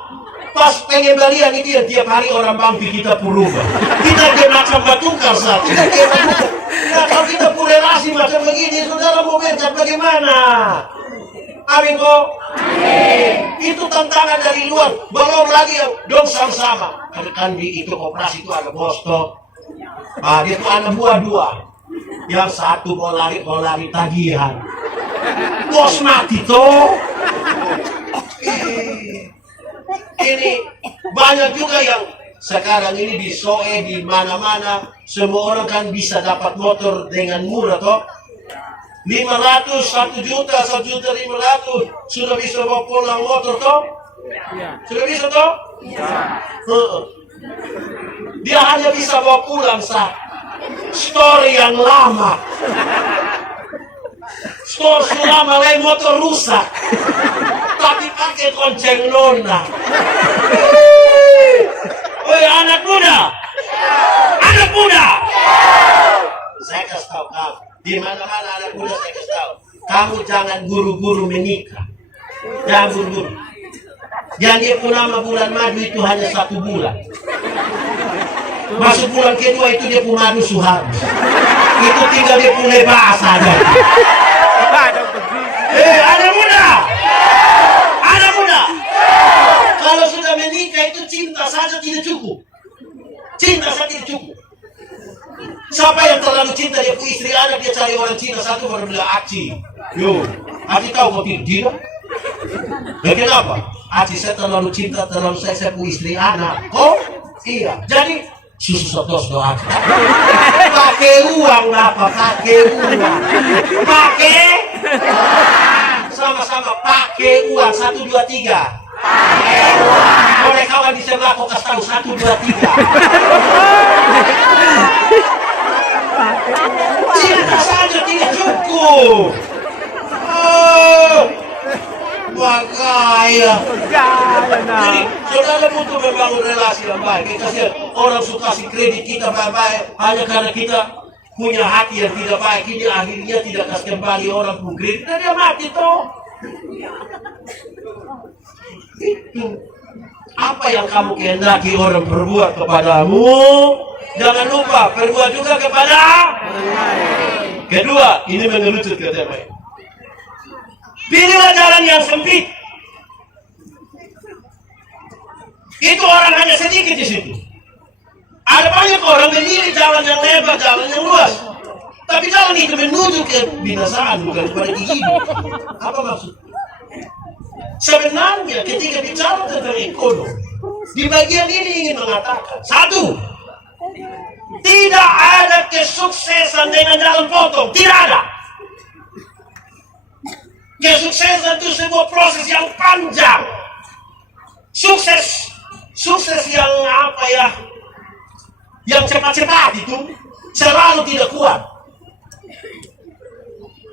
Pas pengembalian itu ya tiap hari orang bank kita berubah. Kita ke macam batukar saat kita ke batukar. Nah kalau kita punya relasi macam begini, saudara mau berkat bagaimana? Amin kok? Itu tantangan dari luar. Belum lagi yang dong sama-sama. Kan di itu koperasi itu ada bos toh. Dia tuh anak buah 2. Yang satu mau lari tagihan. Bos mati toh. Ini banyak juga yang sekarang ini di SOE di mana-mana semua orang kan bisa dapat motor dengan murah toh. 500, 1 juta, 1,5 juta sudah bisa bawa pulang motor toh? Sudah bisa toh? Dia hanya bisa bawa pulang store yang lama. Store lama lain motor rusak. Tapi pakai konceng nona. Woi anak muda. Saya kasih tahu kamu. Di mana-mana anak muda saya kasih tahu. Kamu jangan buru-buru menikah. Jangan buru-buru. Yang dia nama bulan madu itu hanya 1 bulan. Masuk bulan kedua itu dia punya madu suharus. Itu tinggal dia punya bahasa aja. Anak muda. Kalau sudah menikah itu cinta saja tidak cukup. Siapa yang terlalu cinta dia punya istri anak, dia cari orang Cina satu baru bilang Aci. Aci tahu kau tidak? Ya kenapa? Aci saya terlalu cinta, terlalu saya punya istri anak. Kok? Iya, jadi susu setos doa. Pakai uang apa? Pakai uang. Pakai sama-sama pakai uang 1 2 3. Pakai uang. Oleh kawan di sebelah kau kasih tahu 1 2 3. Cinta saja tidak cukup. Oh, makanya. Jadi saudara butuh membangun relasi yang baik. Kasihan orang suka kasih kredit kita baik-baik hanya karena kita punya hati yang tidak baik. Ini akhirnya tidak kasih kembali orang pun kredit. Dan dia mati toh. Itu apa yang kamu kehendaki orang berbuat kepadamu, jangan lupa berbuat juga kepada kedua. Ini mengerucut ke tema ini. Pilihlah jalan yang sempit. Itu orang hanya sedikit di situ. Ada banyak orang memilih jalan yang lebar, jalan yang luas. Tapi jalan itu menuju ke binasaan, bukan kepada hidup. Apa maksud? Sebenarnya ketika bicara tentang ekonomi, di bagian ini ingin mengatakan, satu, tidak ada kesuksesan dengan jalan potong, tidak ada. Kesuksesan itu sebuah proses yang panjang. Sukses yang apa ya, yang cepat-cepat itu selalu tidak kuat.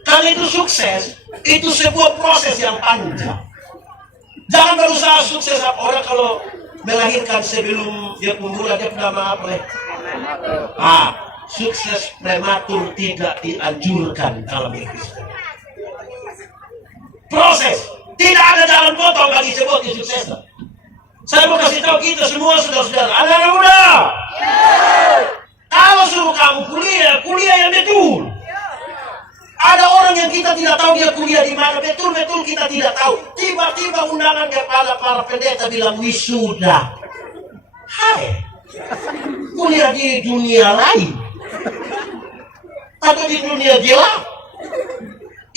Karena itu sukses, itu sebuah proses yang panjang. Jangan berusaha sukses. Orang kalau melahirkan sebelum dia pemula, dia nama apa ya? Sukses prematur tidak dianjurkan dalam Islam. Proses, tidak ada jalan potong bagi sebuah kesuksesan. Saya mau kasih tahu kita semua saudara-saudara, anak-anak muda. Kalau suruh kamu kuliah yang betul. Ada orang yang kita tidak tahu dia kuliah di mana, betul-betul kita tidak tahu. Tiba-tiba undangan kepada para pendeta bilang wisuda. Hai, kuliah di dunia lain atau di dunia gelap.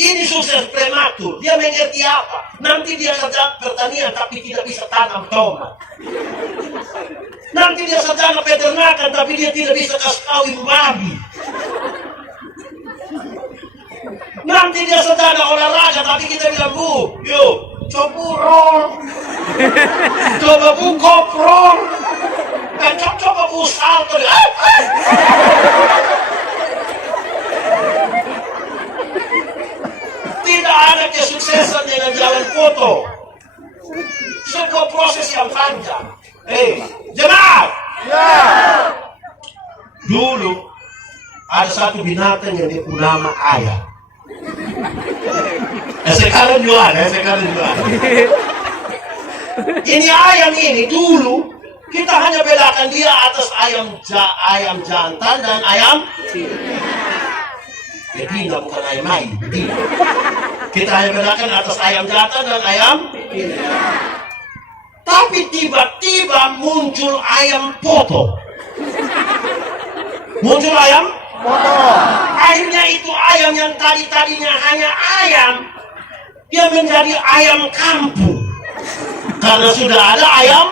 Ini sukses prematur. Dia mengerti apa? Nanti dia sarjana pertanian tapi tidak bisa tanam tomat. Nanti dia sarjana peternakan tapi dia tidak bisa kasih kawin babi. Nanti dia sarjana olahraga tapi kita bilang, Bu, yuk coba roll, coba Bu koprol, dan coba Bu salto. Tidak ada kesuksesan dengan jalan foto. Sebuah proses yang panjang. Jemaat. Dulu ada satu binatang yang bernama ayam. Sekarang juga ada. Ini ayam ini dulu kita hanya bedakan dia atas ayam jantan dan ayam betina, bukan ayam lain. Kita hanya bedakan atas ayam jantan dan ayam betina. Tapi tiba-tiba muncul ayam potong. Muncul ayam potong. Akhirnya itu ayam yang tadinya hanya ayam, dia menjadi ayam kampung. Karena sudah ada ayam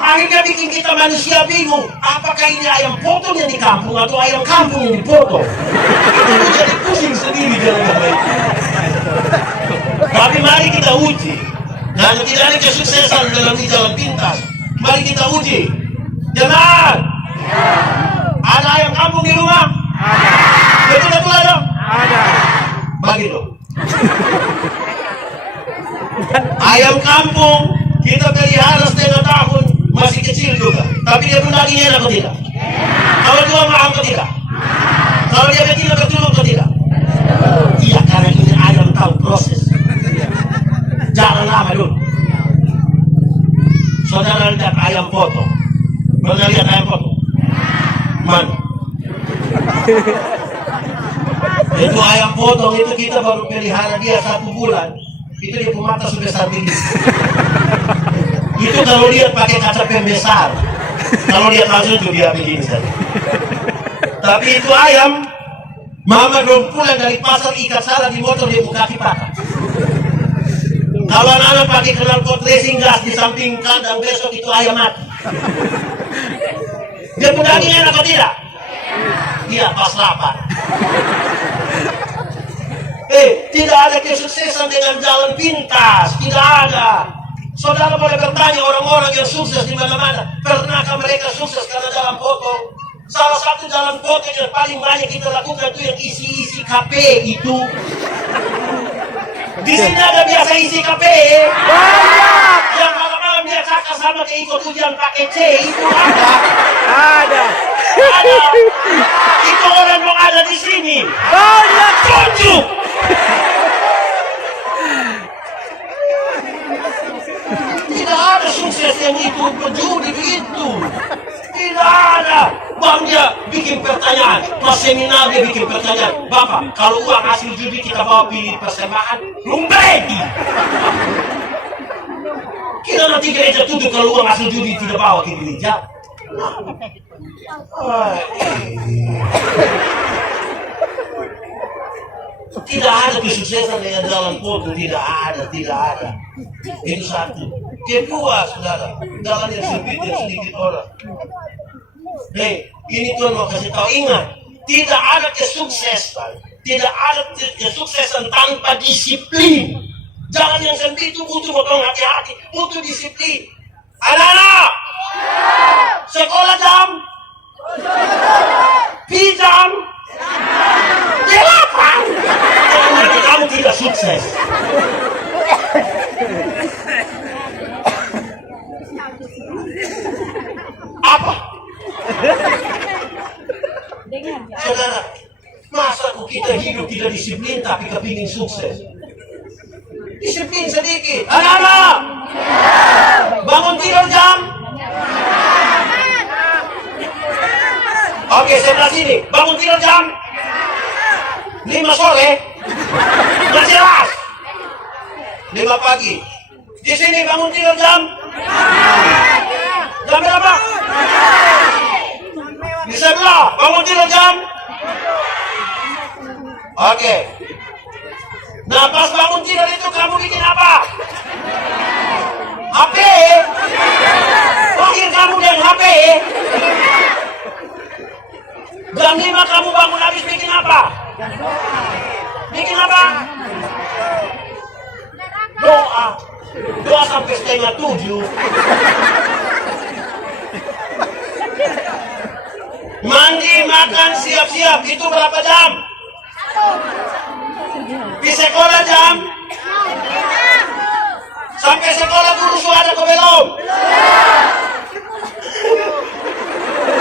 akhirnya bikin kita manusia bingung, apakah ini ayam potong yang di kampung atau ayam kampung yang dipotong. Itu jadi pusing sendiri jalan baik. Tapi mari kita uji. Karena tidak ada kesuksesan dalam jalan pintas. Mari kita uji. Jemaat, ada ayam kampung di rumah? Betul-betul ada? Ada. Bagi dong. Ayam kampung kita pelihara setengah tahun, masih kecil juga. Tapi dia pun dagingnya enak atau tidak? Kalau jual mahal atau tidak? Kalau dia betina betul atau tidak? Iya, karena ini ayam tahu proses. Jangan lama dulu. Saudara lihat ayam potong. Pernah lihat ayam potong? Mana? Itu ayam potong itu kita baru pelihara dia 1 bulan. Itu dia punya mata sebesar ini. Itu kalau lihat pakai kaca pembesar. Kalau lihat langsung itu dia begini saja. Tapi itu ayam, mama belum pulang dari pasar ikat salah di motor dia buka kaki patah. Kalau anak-anak pakai knalpot racing gas di samping kandang besok itu ayam mati. Dia punya daging enak atau tidak? Iya, pas lapar. Tidak ada kesuksesan dengan jalan pintas, tidak ada. Saudara boleh bertanya orang-orang yang sukses di mana-mana, pernahkah mereka sukses karena jalan foto? Salah satu jalan foto yang paling banyak kita lakukan itu yang isi-isi KP itu. Di sini ada biasa isi KP. Banyak. Yang malam-malam dia kakak sama kayak ikut ujian pakai C itu ada. Ada. Ada. Itu orang yang ada di sini. Banyak. Tunjuk. Tidak ada sukses yang itu berjudi begitu. Tidak ada. Bang dia bikin pertanyaan. Pas seminar dia bikin pertanyaan. Bapak, kalau uang hasil judi kita bawa pilih persembahan, rumpeti. Kita nanti gereja tutup kalau uang hasil judi tidak bawa ke gereja. Tidak ada kesuksesan dengan jalan foto, tidak ada. Itu satu. Kedua, saudara, jalan yang sempit yang sedikit orang. Ini Tuhan mau kasih tahu, ingat, tidak ada kesuksesan tanpa disiplin. Jalan yang sempit itu butuh potong hati-hati, butuh disiplin. Anak-anak, sekolah jam, jam, 8. Jangan kamu tidak sukses. Apa? Saudara, masa kita hidup tidak disiplin tapi kepingin sukses? Disiplin sedikit. Anak-anak, bangun tidur jam. Oke, sebelah sini. Bangun tidur jam 5 sore. Nggak jelas. 5 pagi. Di sini bangun tidur jam berapa? Di sebelah bangun tidur jam. Oke. Nah, pas bangun tidur itu kamu bikin apa? HP. Lahir kamu dengan HP. Jam 5 kamu bangun habis bikin apa? Bikin apa? Doa. Doa sampai 6:30. Mandi, makan, siap-siap. Itu berapa jam? Di sekolah jam? Sampai sekolah guru sudah ada ke belum?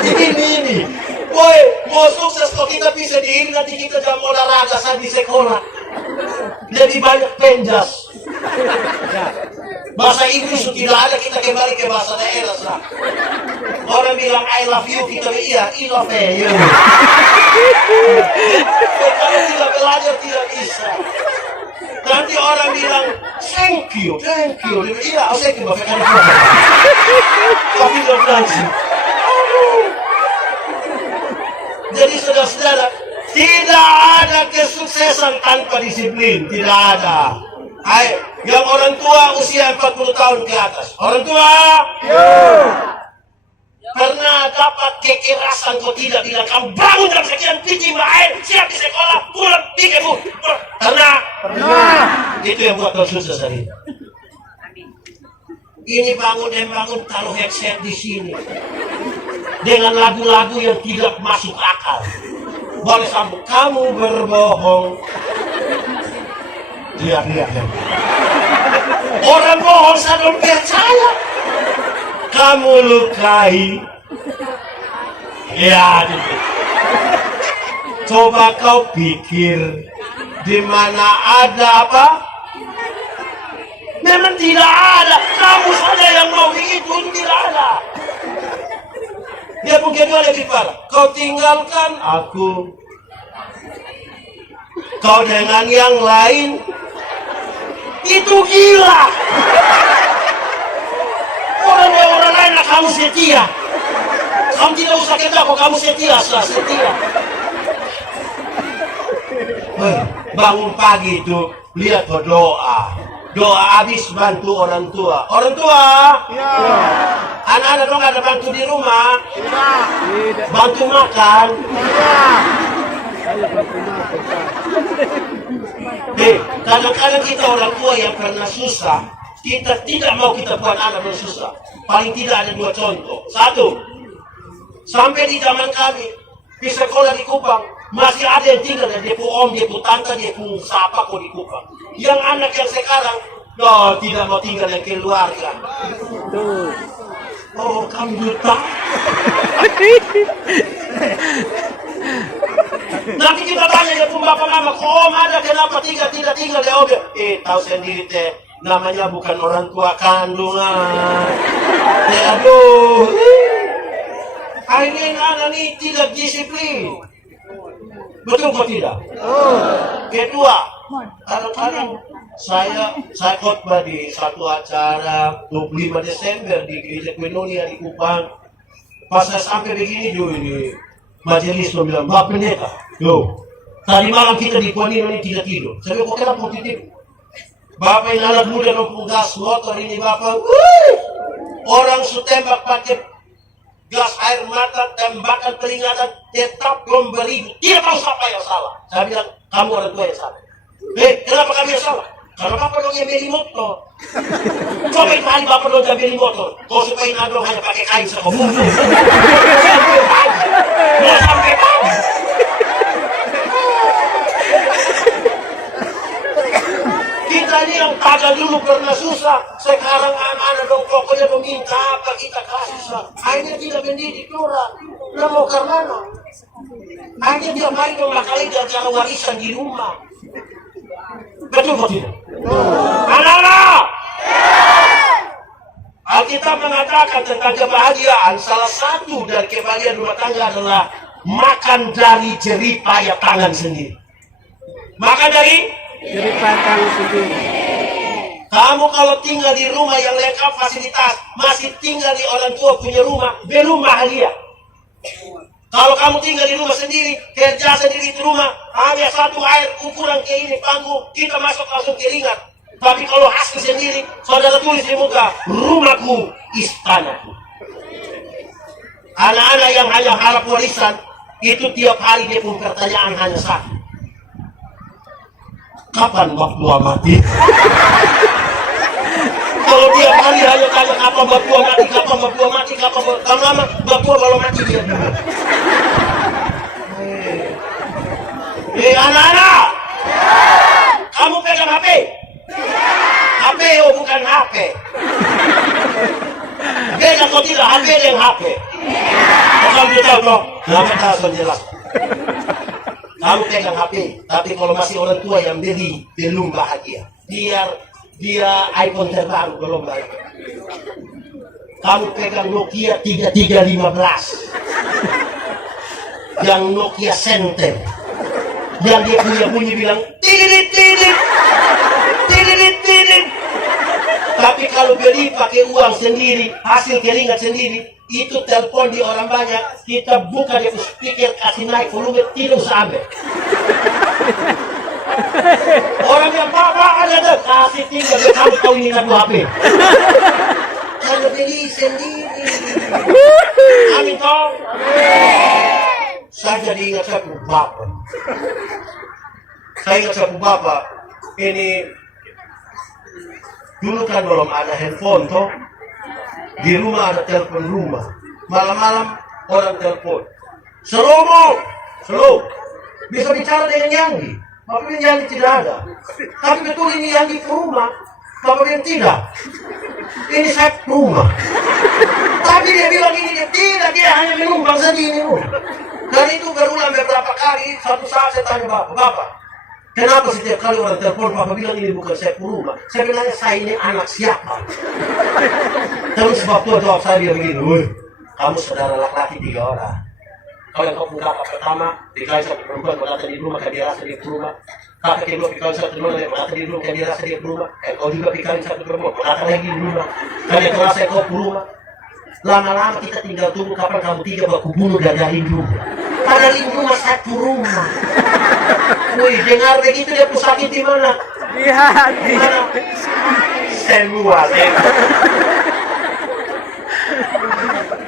Ini. Woi, mau sukses kok kita bisa diri nanti kita jam olahraga saat di sekolah. Jadi banyak penjas. Bahasa Inggris tidak ada, kita kembali ke bahasa daerah. Orang bilang I love you, kita iya, I love you. Kalau tidak belajar tidak bisa. Nanti orang bilang thank you. Iya, thank you. Tapi tidak berhasil. Jadi saudara-saudara, tidak ada kesuksesan tanpa disiplin, tidak ada. Ayo, yang orang tua usia 40 tahun ke atas. Orang tua, pernah dapat kekerasan kau tidak bilang kamu bangun jam sekian, cuci air, siap di sekolah, pulang, bikin pun. Pernah? Itu yang buat kau sukses hari ini. Ini bangun taruh headset di sini dengan lagu-lagu yang tidak masuk akal. Boleh sambung, kamu berbohong. Lihat. Orang bohong saya belum percaya. Kamu lukai. Ya, gitu. Coba kau pikir di mana ada apa? Memang tidak ada. Kamu saja yang mau itu tidak ada. Dia pun kedua lebih parah. Kau tinggalkan aku. Kau dengan yang lain. Itu gila. Orang lain lah kamu setia. Kamu tidak usah kerja kok kamu setia. Bangun pagi itu lihat berdoa. Doa habis bantu orang tua. Orang tua, Ya. anak-anak dong ada bantu di rumah, Tidak. bantu makan. Ya. Saya bantu makan, Pak. Kadang-kadang kita orang tua yang pernah susah, kita tidak mau kita buat anak bersusah. Paling tidak ada dua contoh. Satu, sampai di zaman kami di sekolah di Kupang masih ada yang tinggal dia pu om, dia pu tante, dia pu siapa kok di Kupang. Yang anak yang sekarang, tidak mau tinggal yang keluarga. Tuh. Oh, kamu buta. Nanti kita tanya ya pun bapak mama, kok om ada kenapa tidak tinggal di om? Tahu sendiri teh, namanya bukan orang tua kandungan. Aduh. Ini anak ini tidak disiplin. Betul kok tidak? Kedua, kadang-kadang saya khotbah di satu acara 25 Desember di Gereja Koinonia di Kupang. Pas saya sampai begini dulu ini majelis lo bilang, Bapak Pendeta, tadi malam kita di Koinonia ini tidak tidur. Saya bilang, kok kenapa mau tidur? Bapak ini anak muda dong gas motor ini Bapak. Orang tembak pakai gas air mata, tembakan peringatan, tetap memberi. Tidak tahu siapa yang salah. Saya bilang, kamu orang tua yang salah. Kenapa kami yang salah? Karena Bapak dong yang beli motor. Coba kali Bapak dong yang beli motor. Kau supaya nadong hanya pakai kain sama bumbu. Mau sampai pagi. Kita ini yang pada dulu pernah susah. Sekarang anak-anak dong pokoknya dong minta apa kita kasih. Akhirnya tidak mendidik orang. Nah mau karena akhirnya tiap hari dong makalai jalan warisan di rumah. Betul kok tidak? Anak-anak! Alkitab mengatakan tentang kebahagiaan, salah satu dari kebahagiaan rumah tangga adalah makan dari jerih payah tangan sendiri. Makan dari? Jerih payah tangan sendiri. Kamu kalau tinggal di rumah yang lengkap fasilitas, masih tinggal di orang tua punya rumah, belum bahagia. Kalau kamu tinggal di rumah sendiri, kerja sendiri di rumah, hanya satu air ukuran kayak ini panggung, kita masuk langsung keringat. Tapi kalau hasil sendiri, saudara tulis di muka, rumahku, istanaku. Anak-anak yang hanya harap warisan, itu tiap hari dia pun pertanyaan hanya satu. Kapan waktu mati? Kalau tiap hari hanya tanya kapan waktu mati, kapan waktu mati, kapan lama waktu kalau mati dia. Anak-anak, kamu pegang HP? HP bukan HP. Beda kok tidak HP dan HP. Kamu tahu toh? Lama tahu jelas. Kamu pegang HP, tapi kalau masih orang tua yang beli belum bahagia. Dia iPhone terbaru belum bahagia. Kamu pegang Nokia 3315, yang Nokia Center, yang dia punya bunyi bilang tilit tilit tilit tilit. Tapi kalau beli pakai uang sendiri, hasil keringat sendiri, itu telepon di orang banyak, kita buka dia speaker, kasih naik volume, tidak sampai. Orang yang bapak ada kasih tinggal, kamu tahu ini kartu HP. Karena beli sendiri. Amin toh. Saya jadi ingat satu bapak. Saya ingat satu bapak. Ini dulu kan belum ada handphone toh. Di rumah ada telepon rumah. Malam-malam orang telepon. Slow. Bisa bicara dengan Yanggi. Bapak bilang Yanggi tidak ada. Tapi betul ini Yanggi ke rumah. Bapak bilang tidak. Ini saya ke rumah. Tapi dia bilang ini dia tidak. Dia hanya menumpang saja ini rumah. Dan itu berulang beberapa kali. Suatu saat saya tanya Bapak, kenapa setiap kali orang telepon Bapak bilang ini bukan saya ke rumah? Saya bilangnya saya ini anak siapa? Terus waktu jawab saya dia begini, kamu saudara laki-laki 3 orang. Kau yang kau punya kakak pertama, dikali satu perempuan, kau datang di rumah, kan dia rasa dia ke rumah. Kakak kedua, dikali satu perempuan, kau datang di rumah, kan dia rasa dia ke rumah. Kau juga dikali satu perempuan, kau datang lagi di rumah. Kan dia terasa kau ke rumah. Lama-lama kita tinggal tunggu kapan kamu 3 baku bunuh dari rumah. Padahal ini rumah satu rumah. Wih, dengar begitu dia pusat di mana? Di hati. Semua.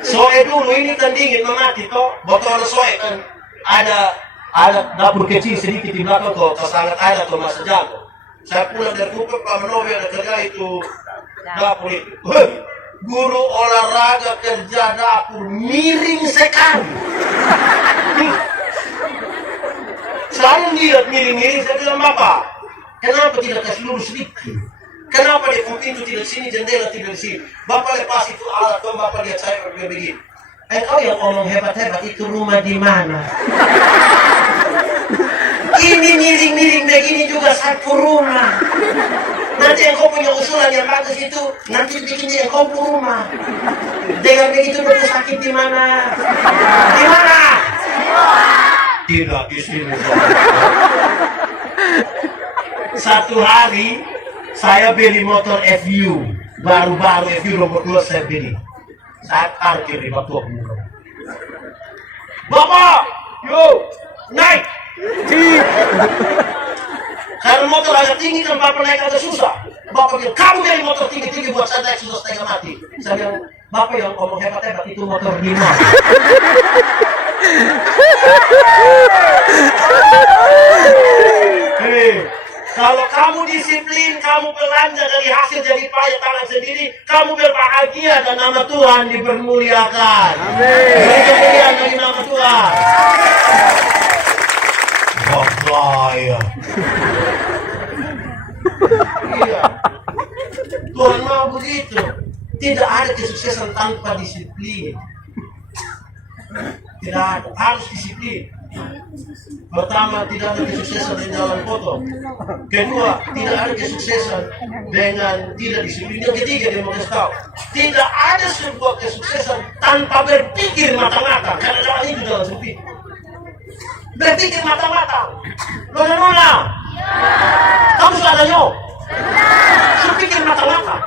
Soe dulu ini kan dingin mati toh. Botol soe kan ada dapur kecil sedikit di belakang tuh, sangat ada tuh masa jago. Saya pulang dari Kupang, Pak Manowi ada kerja itu dapur itu. Guru olahraga kerja dapur miring sekali. Saya lihat miring-miring, saya bilang, Bapak, kenapa tidak kasih lurus sedikit? Kenapa di pintu tidak sini, jendela tidak di sini? Bapak lepas itu alat, tuh Bapak lihat saya begini. Engkau yang ngomong hebat-hebat, itu rumah di mana? Ini miring-miring begini juga satu rumah. Nanti engkau punya usulan yang bagus itu, nanti bikin di engkau rumah. Dengan begitu dokter sakit di mana? Di mana? Tidak di sini. Satu hari saya beli motor FU, baru-baru FU nomor 2 saya beli. Saya parkir di batu murah. Bapak, yo, naik. Karena motor agak tinggi kan Bapak naik agak susah. Bapak bilang, kamu beli motor tinggi-tinggi buat saya naik susah setengah mati. Saya bilang, Bapak yang ngomong hebat-hebat itu motor di mana? Kalau kamu disiplin, kamu belanja dari hasil jadi payah tangan sendiri, kamu berbahagia dan nama Tuhan dipermuliakan. Amin. Kemuliaan dari nama Tuhan. Bahaya. Iya. Tuhan mau begitu. Tidak ada kesuksesan tanpa disiplin. Tidak ada, harus disiplin. Pertama, tidak ada kesuksesan dengan jalan foto. Kedua, tidak ada kesuksesan dengan tidak disiplin. Yang ketiga, dia mau kasih tahu, tidak ada sebuah kesuksesan tanpa berpikir matang-matang. Karena jalan itu jalan sempit. Berpikir matang-matang. Nona, kamu sudah ada nyok? Sudah pikir matang-matang.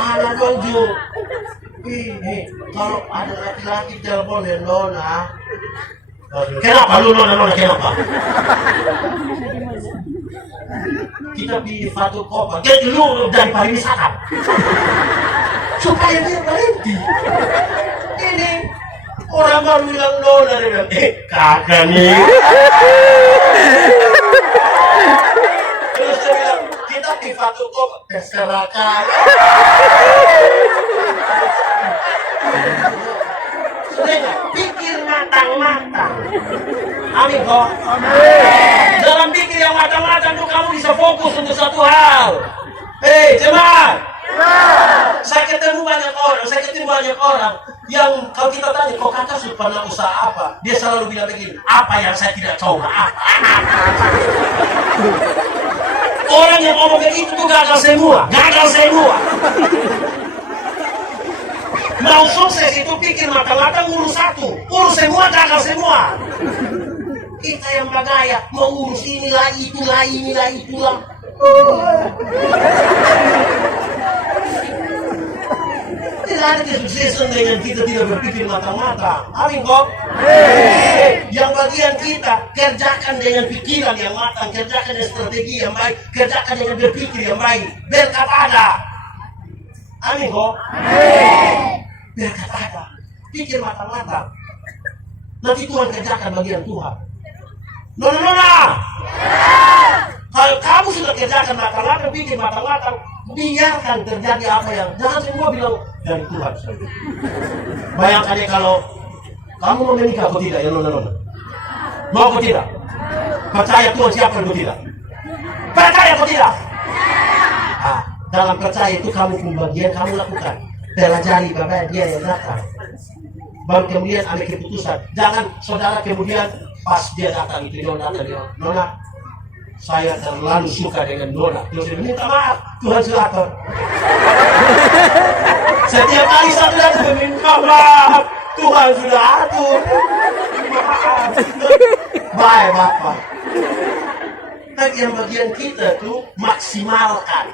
Anak bonjo. Kalau ada laki-laki telepon ya Nona. Kenapa lu Nona kenapa? Kita di Fatu Kopa. Jadi lu dari pariwisata. Supaya dia berhenti. Ini orang baru bilang Nona, dia bilang, kakak nih. Terus dia bilang, kita di Fatu Kopa. Keserakan. Sudah pikir matang-matang. Amin kok. Dalam pikir yang matang-matang tuh kamu bisa fokus untuk satu hal. Jemaat. Saya ketemu banyak orang yang kalau kita tanya, kok kakak sudah pernah usaha apa? Dia selalu bilang begini, apa yang saya tidak coba? Orang yang ngomong begitu tuh gagal semua. Mau sukses itu pikir matang-matang, urus satu, urus semua, gagal semua. Kita yang bergaya mau urus inilah, itulah, itulah. Tidak ada kesuksesan dengan kita tidak berpikir matang-matang. Amin kok. Yang bagian kita kerjakan dengan pikiran yang matang, kerjakan dengan strategi yang baik, kerjakan dengan berpikir yang baik. Berkat ada. Amin kok. Berkat ada. Pikir matang-matang. Nanti Tuhan kerjakan bagian Tuhan. Nona. Kalau kamu sudah kerjakan matang-matang, pikir matang-matang, biarkan terjadi apa yang jangan semua bilang dari Tuhan. Bayangkan ya kalau kamu mau menikah atau tidak ya Nona. Mau atau tidak? Percaya Tuhan siapa atau tidak? Percaya atau tidak? Dalam percaya itu kamu pembagian kamu lakukan. Pelajari Bapak dia yang datang. Baru kemudian ambil keputusan. Jangan saudara kemudian pas dia datang itu Nona datang, Nona, saya terlalu suka dengan Nona. Terus dia minta maaf, Tuhan sudah atur. Setiap kali satu datang meminta maaf, Tuhan sudah atur. Maaf. Baik Bapak. Bagian kita tuh maksimalkan.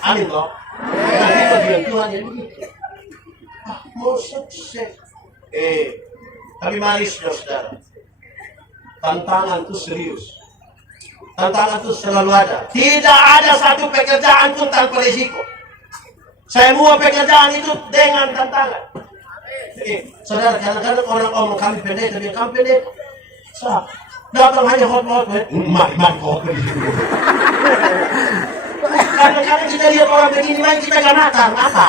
Amin toh. Nanti bagian Tuhan yang begitu. Mau sukses. Tapi manis saudara. tantangan itu serius. Tantangan itu selalu ada. Tidak ada satu pekerjaan pun tanpa risiko. Semua pekerjaan itu dengan tantangan. Saudara, kadang-kadang orang ngomong kami pendeta, dia kami pendeta. Datang hanya hot-hot, mari kok. Kadang-kadang kita lihat orang begini, main kita ganatan, apa?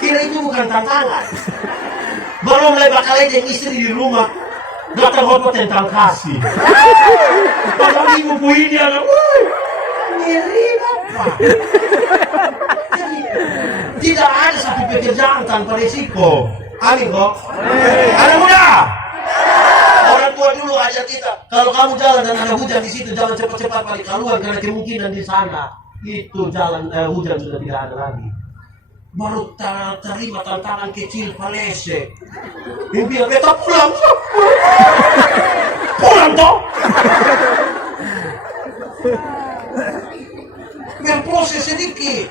Kira itu bukan tantangan. Baru mulai bakal aja istri di rumah, datang hot-hot tentang kasih. Kalau ibu puih dia, ngiri apa? Tidak ada satu pekerjaan tanpa risiko. Amin kok. Anak muda. Orang tua dulu ajar kita, kalau kamu jalan dan ada hujan di situ, jangan cepat-cepat balik keluar karena kemungkinan di sana itu jalan hujan sudah tidak ada lagi. Baru terima tantangan kecil palese. Mimpi beta pulang. Pulang toh. Berproses sedikit.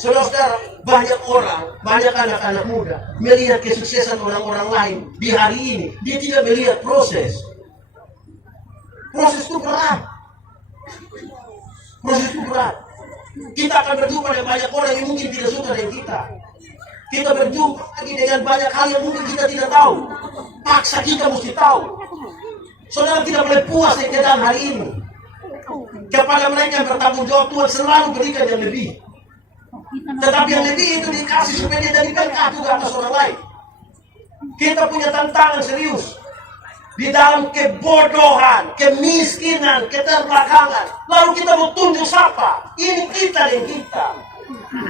Saudara-saudara, banyak orang, banyak anak-anak muda melihat kesuksesan orang-orang lain di hari ini. Dia tidak melihat proses. Proses itu berat. Proses itu berat. Kita akan berjumpa dengan banyak orang yang mungkin tidak suka dengan kita. Kita berjumpa lagi dengan banyak hal yang mungkin kita tidak tahu. Paksa kita mesti tahu. Saudara tidak boleh puas dengan keadaan hari ini. Kepada mereka yang bertanggung jawab, Tuhan selalu berikan yang lebih. Tetapi yang lebih itu dikasih supaya dia jadi berkat juga atas orang lain. Kita punya tantangan serius. Di dalam kebodohan, kemiskinan, keterbelakangan. Lalu kita mau tunjuk siapa? Ini kita dan kita.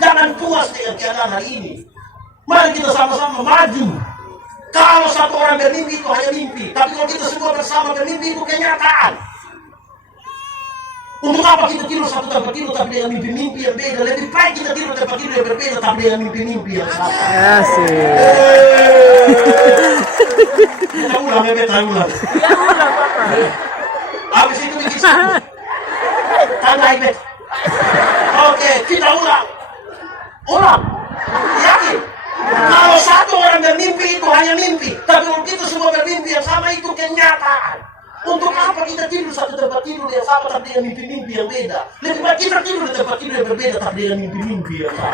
Jangan puas dengan keadaan hari ini. Mari kita sama-sama maju. Kalau satu orang bermimpi itu hanya mimpi. Tapi kalau kita semua bersama bermimpi itu kenyataan. Untuk apa kita tidur satu tempat tidur tapi dengan mimpi-mimpi yang beda? Lebih baik kita tidur tempat tidur yang berbeda tapi dengan mimpi-mimpi yang sama. Kita ulang ya, kita ulang. Habis itu bikin satu. Tanda ibet. Oke, kita ulang. Ulang. Yakin? Kalau satu orang bermimpi itu hanya mimpi. Tapi kalau kita semua bermimpi yang sama itu kenyataan. Untuk apa kita tidur satu tempat tidur yang sama tapi dengan mimpi-mimpi yang beda? Lebih baik kita tidur di tempat tidur yang berbeda tapi dengan mimpi-mimpi yang sama.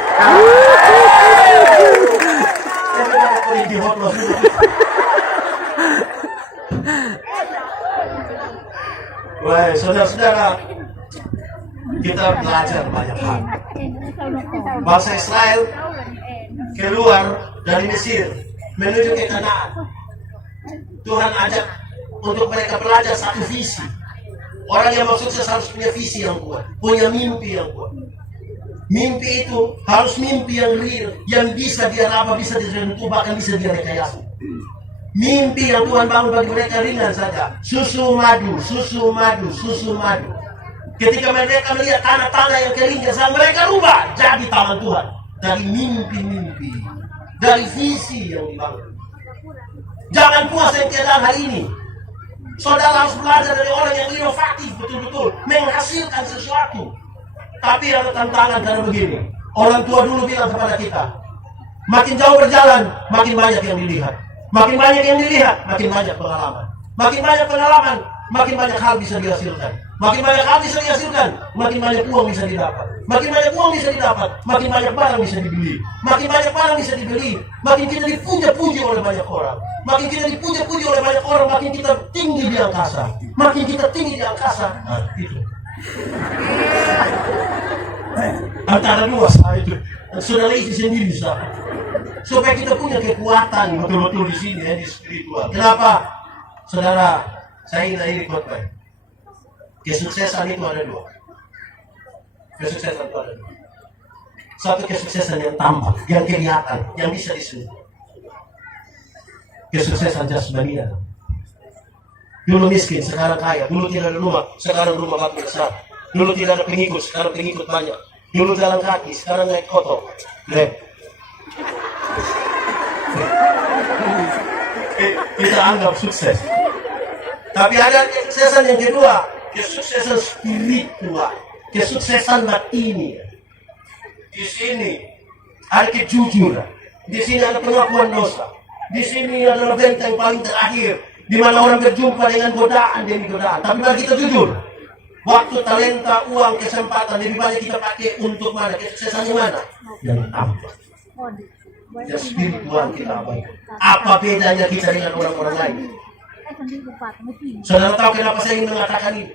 Di hotlos dulu. Wah, saudara-saudara, kita belajar banyak hal. Bangsa Israel keluar dari Mesir menuju ke Kanaan. Tuhan ajak untuk mereka belajar satu visi. Orang yang mau sukses harus punya visi yang kuat, punya mimpi yang kuat. Mimpi itu harus mimpi yang real, yang bisa dia raba, bisa disentuh, bahkan bisa dia rekayasa. Mimpi yang Tuhan bangun bagi mereka ringan saja. Susu madu, susu madu, susu madu. Ketika mereka melihat tanah-tanah yang kering, mereka rubah jadi taman Tuhan. Dari mimpi-mimpi, dari visi yang dibangun. Jangan puas dengan keadaan hari ini. Saudara harus belajar dari orang yang inovatif, betul-betul menghasilkan sesuatu. Tapi ada tantangan karena begini. Orang tua dulu bilang kepada kita, makin jauh berjalan, makin banyak yang dilihat. Makin banyak yang dilihat, makin banyak pengalaman. Makin banyak pengalaman, makin banyak hal bisa dihasilkan. Makin banyak hal bisa dihasilkan, makin banyak uang bisa didapat. Makin banyak uang bisa didapat, makin banyak barang bisa dibeli. Makin banyak barang bisa dibeli, makin kita dipuja-puji oleh banyak orang. Makin kita dipuja-puji oleh banyak orang, makin kita tinggi di angkasa. Makin kita tinggi di angkasa, itu. Antara dua itu, saudara isi sendiri sah. Supaya kita punya kekuatan betul-betul di sini ya, di spiritual. Kenapa? Saudara, saya ingin akhiri khotbah. Kesuksesan itu ada dua. Kesuksesan itu ada dua. Satu kesuksesan yang tampak, yang kelihatan, yang bisa disentuh. Kesuksesan jasmania. Dulu miskin, sekarang kaya. Dulu tidak ada rumah, sekarang rumah makin besar. Dulu tidak ada pengikut, sekarang pengikut banyak. Dulu jalan kaki, sekarang naik motor. Kita anggap sukses. Tapi ada kesuksesan yang kedua, kesuksesan spiritual, kesuksesan batini. Di sini ada kejujuran, di sini ada pengakuan dosa, di sini adalah benteng paling terakhir Di mana orang berjumpa dengan godaan demi godaan. Tapi mari kita jujur. Waktu, talenta, uang, kesempatan lebih banyak kita pakai untuk mana? Kesuksesan yang mana? Yang tampak. Yang spiritual kita abaikan. Apa bedanya kita dengan orang-orang lain? Saudara tahu kenapa saya ingin mengatakan ini?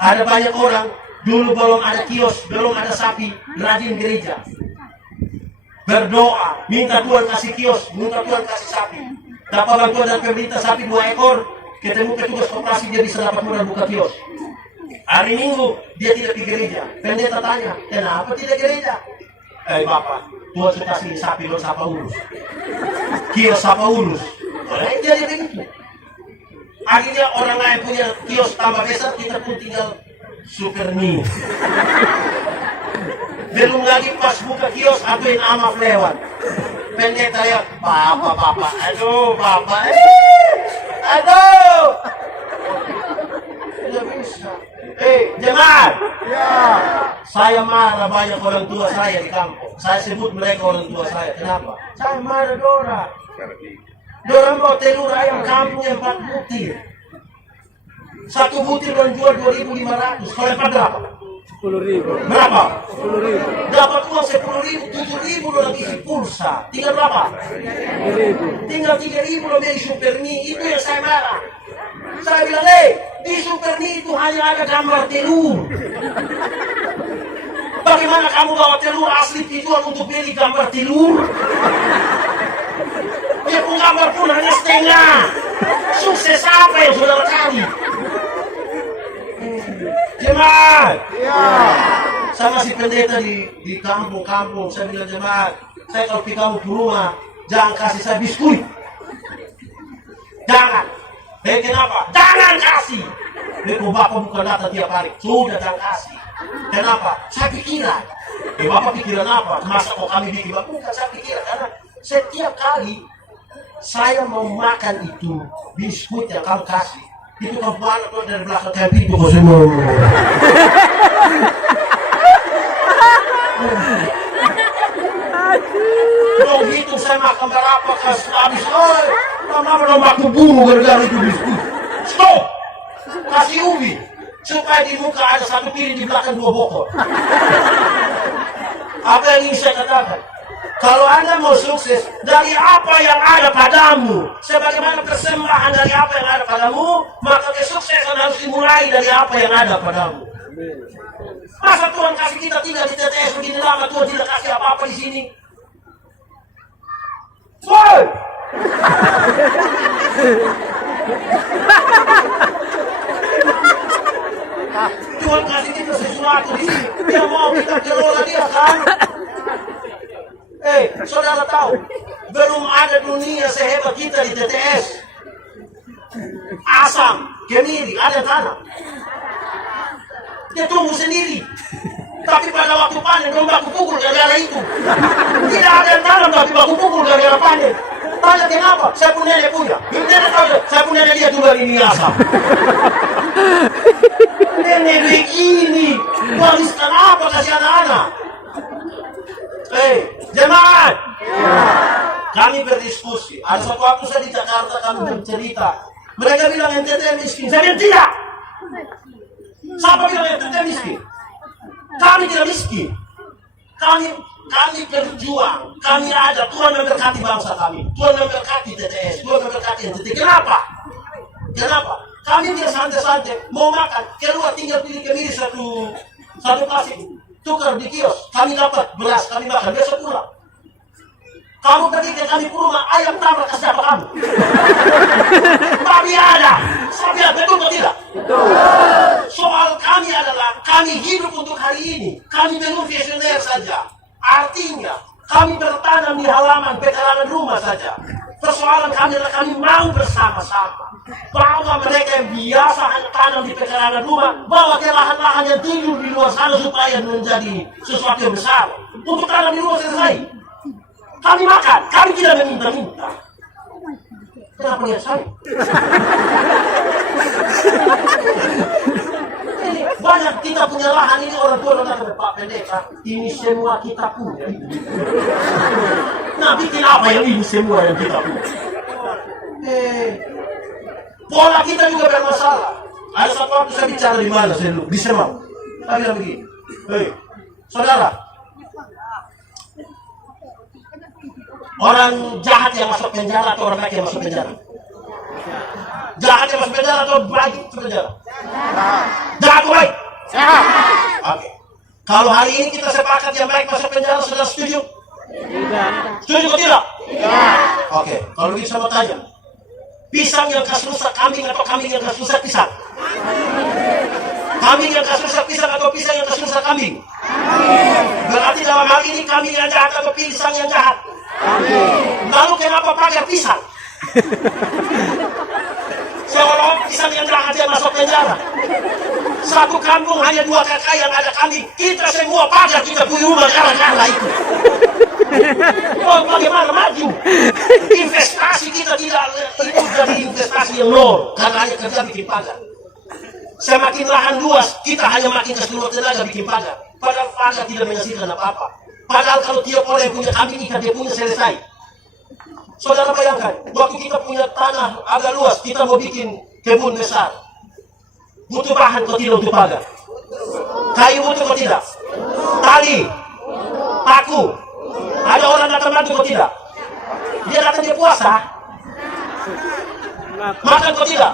Ada banyak orang, dulu belum ada kios, belum ada sapi, rajin gereja. Berdoa, minta Tuhan kasih kios, minta Tuhan kasih sapi. Dapat bantuan dari pemerintah sapi 2 ekor, ketemu petugas koperasi dia bisa dapat modal buka kios. Hari Minggu dia tidak pergi gereja. Pendeta tanya, kenapa tidak gereja? Bapak, Tuhan sudah kasih sapi lo siapa urus, kios siapa urus. Jadi begitu. Akhirnya orang lain punya kios tambah besar, kita pun tinggal super mie. Belum lagi pas buka kios, atuin amaf lewat. Pendeta ya, bapak, aduh bapak, aduh. Tidak bisa. Jemaat. Ya. Saya marah banyak orang tua saya di kampung. Saya sebut mereka orang tua saya. Kenapa? Saya marah Dora. Dora bawa telur ayam kampung yang 4 butir. 1 butir orang jual 2.500. Kalau 4 berapa? 10.000. Berapa? 10.000. Dapat uang 10.000, 7.000 lo lagi isi pulsa. Tinggal berapa? 3.000. Tinggal 3.000 lo beli super mie. Itu yang saya marah. Saya bilang, di super mie itu hanya ada gambar telur. Bagaimana kamu bawa telur asli dijual untuk beli gambar telur? Dia pun gambar pun hanya setengah. Sukses apa yang saudara cari? Jemaat. Ya. Saya masih pendeta di kampung-kampung. Saya bilang jemaat, saya kalau pergi kamu ke rumah, jangan kasih saya biskuit. Jangan. Kenapa? Jangan kasih. Bapak bukan datang tiap hari. Sudah jangan kasih. Kenapa? Saya pikiran. Bapak pikiran apa? Masa kok kami bikin? Bukan saya pikiran. Karena setiap kali saya mau makan itu biskuit yang kamu kasih, itu kamu bawa keluar dari belakang kayak pintu kok semua. Dong hitung saya makan berapa kas habis. Mama belum aku bunuh gara-gara itu biskuit. Stop. Kasih ubi supaya di muka ada 1 piring, di belakang 2 bokor. Apa yang ingin saya katakan? Kalau Anda mau sukses dari apa yang ada padamu, sebagaimana persembahan dari apa yang ada padamu, maka kesuksesan harus dimulai dari apa yang ada padamu. Masa Tuhan kasih kita tinggal di TTS begini lama, Tuhan tidak kasih apa-apa di sini? Woi! Tuhan kasih kita sesuatu di sini, dia mau kita kelola dia kan? Saudara tahu, belum ada dunia sehebat kita di TTS. Asam, kemiri, ada tanah. Dia tumbuh sendiri. Tapi pada waktu panen, belum baku pukul gara-gara itu. Tidak ada yang tanam, tapi baku pukul gara-gara panen. Tanya kenapa? Saya pun nenek punya. Nenek tahu, saya pun nenek dia tumbuh ini asam. Nenek begini, wariskan apa kasih anak-anak? Jemaat. Kami berdiskusi. Ada satu waktu saya di Jakarta, kami bercerita. Mereka bilang NTT miskin. Saya bilang tidak. Siapa bilang NTT miskin? Kami tidak miskin. Kami berjuang. Kami ada. Tuhan memberkati bangsa kami. Tuhan memberkati TTS. Tuhan memberkati NTT. Kenapa? Kami tidak santai-santai. Mau makan. Keluar tinggal pilih kemiri satu plastik. Tukar di kios. Kami dapat beras. Kami makan. Besok pulang. Kamu pergi ke kami ke rumah, ayam tambah kasih apa kamu? Tapi ada. Saya betul atau tidak? Betul. Soal kami adalah, kami hidup untuk hari ini. Kami belum visioner saja. Artinya, kami bertanam di halaman pekarangan rumah saja. Persoalan kami adalah kami mau bersama-sama. Bahwa mereka yang biasa hanya tanam di pekarangan rumah, bawa ke lahan-lahan yang tidur di luar sana supaya menjadi sesuatu yang besar. Untuk tanam di rumah selesai. Kami makan, kami tidak meminta-minta. Kenapa lihat saya? Banyak kita punya lahan ini, orang tua datang ke Pak Pendeta, ini semua kita punya. Nah, bikin apa yang ini semua yang kita punya? Pola kita juga bermasalah. Ada satu waktu saya bicara di mana, saya lupa, di Semau. Saya bilang begini, hei, saudara, orang jahat yang masuk penjara atau orang baik yang masuk penjara? Jahat yang masuk penjara atau baik masuk penjara? Jahat atau baik? Oke. Kalau hari ini kita sepakat yang baik masuk penjara, sudah setuju? Tidak. Setuju atau tidak? Oke, kalau bisa mau tanya, pisang yang kasih rusak kambing atau kambing yang kasih rusak pisang? Kambing yang kasih rusak pisang atau pisang yang kasih rusak kambing? Berarti dalam hal ini kambing yang jahat atau pisang yang jahat? Lalu kenapa pakai pisang? Seolah pisang yang jahat yang masuk penjara. Satu kampung hanya 2 kakak yang ada kambing. Kita semua pakai, kita punya rumah gara-gara itu. Oh, bagaimana maju? Investasi kita tidak itu jadi investasi yang nol karena hanya kerja bikin pagar. Semakin lahan luas, kita hanya makin keseluruh tenaga bikin pagar. Padahal pagar tidak menghasilkan apa-apa. Padahal kalau tiap orang yang punya kambing ikan dia punya selesai. Saudara bayangkan, waktu kita punya tanah agak luas, kita mau bikin kebun besar. Butuh bahan atau tidak untuk pagar? Kayu butuh atau tidak? Tali, paku. Ada orang datang bantu atau tidak? Dia datang dia puasa. Makan atau tidak?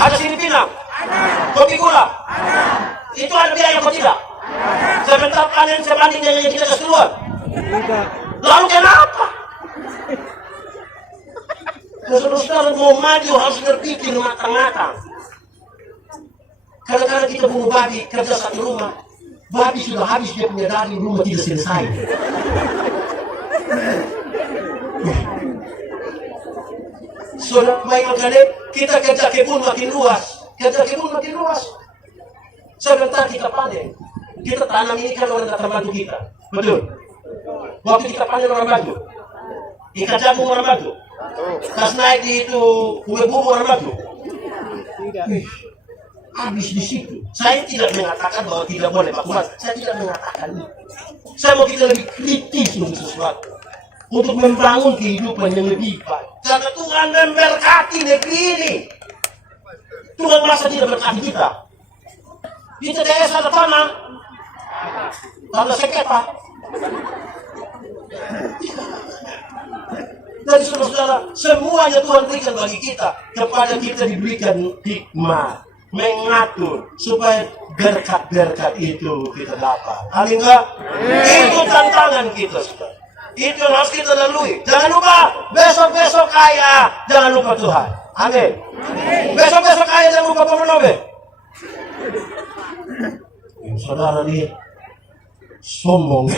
Ada sini pinang, kopi gula. Itu ada biaya atau tidak? Sebentar panen sebanding dengan yang kita kasih keluar. Lalu kenapa? Saudara mau maju harus berpikir matang-matang. Kadang-kadang kita bunuh babi kerja satu rumah, babi sudah habis dia punya daging, rumah tidak selesai. Saudara bayangkan kita kerja kebun makin luas, sebentar kita panen, kita tanam ini kan orang datang bantu kita, betul? Waktu kita panen orang bantu, ikan jagung orang bantu, pas naik di itu kue bubu orang bantu. Habis di situ. Saya tidak mengatakan bahwa tidak boleh bakulan. Saya tidak mengatakan itu. Saya mau kita lebih kritis untuk sesuatu, untuk membangun kehidupan yang lebih baik. Karena Tuhan memberkati negeri ini. Tuhan masa tidak berkati kita? Di TDS ada tanah sengketa. Dan saudara-saudara, semuanya Tuhan berikan bagi kita. Kepada kita diberikan hikmat, mengatur supaya berkat-berkat itu kita dapat. Amin enggak? Itu tantangan kita, saudara. Itu yang harus kita lalui. Jangan lupa besok-besok kaya, jangan lupa Tuhan. Amin. Besok-besok kaya, jangan lupa pemenobel. Saudara nih sombong.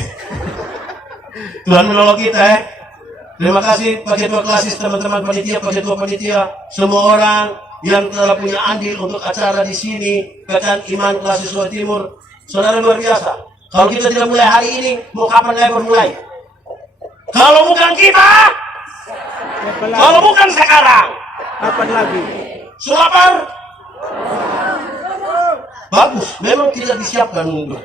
Tuhan menolong kita. Terima kasih Pak Ketua Klasis, teman-teman panitia, Pak Ketua panitia, semua orang yang telah punya andil untuk acara di sini, Pekan Iman Klasis Sulawesi Timur. Saudara luar biasa. Kalau kita tidak mulai hari ini, mau kapan lagi bermulai? Kalau bukan kita, kalau bukan sekarang, Kapan lagi? Sulapar. Bagus, memang tidak disiapkan untuk.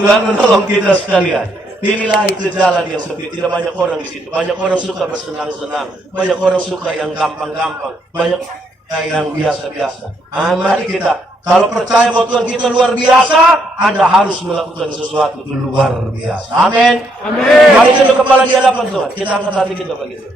Tuhan menolong kita sekalian. Pilihlah itu jalan yang sepi, tidak banyak orang di situ. Banyak orang suka bersenang-senang, banyak orang suka yang gampang-gampang, banyak yang biasa-biasa. Mari kita, kalau percaya bahwa Tuhan kita luar biasa, Anda harus melakukan sesuatu itu luar biasa. Amin. Amin. Mari tunduk kepala di hadapan Tuhan. Kita angkat hati kita begitu.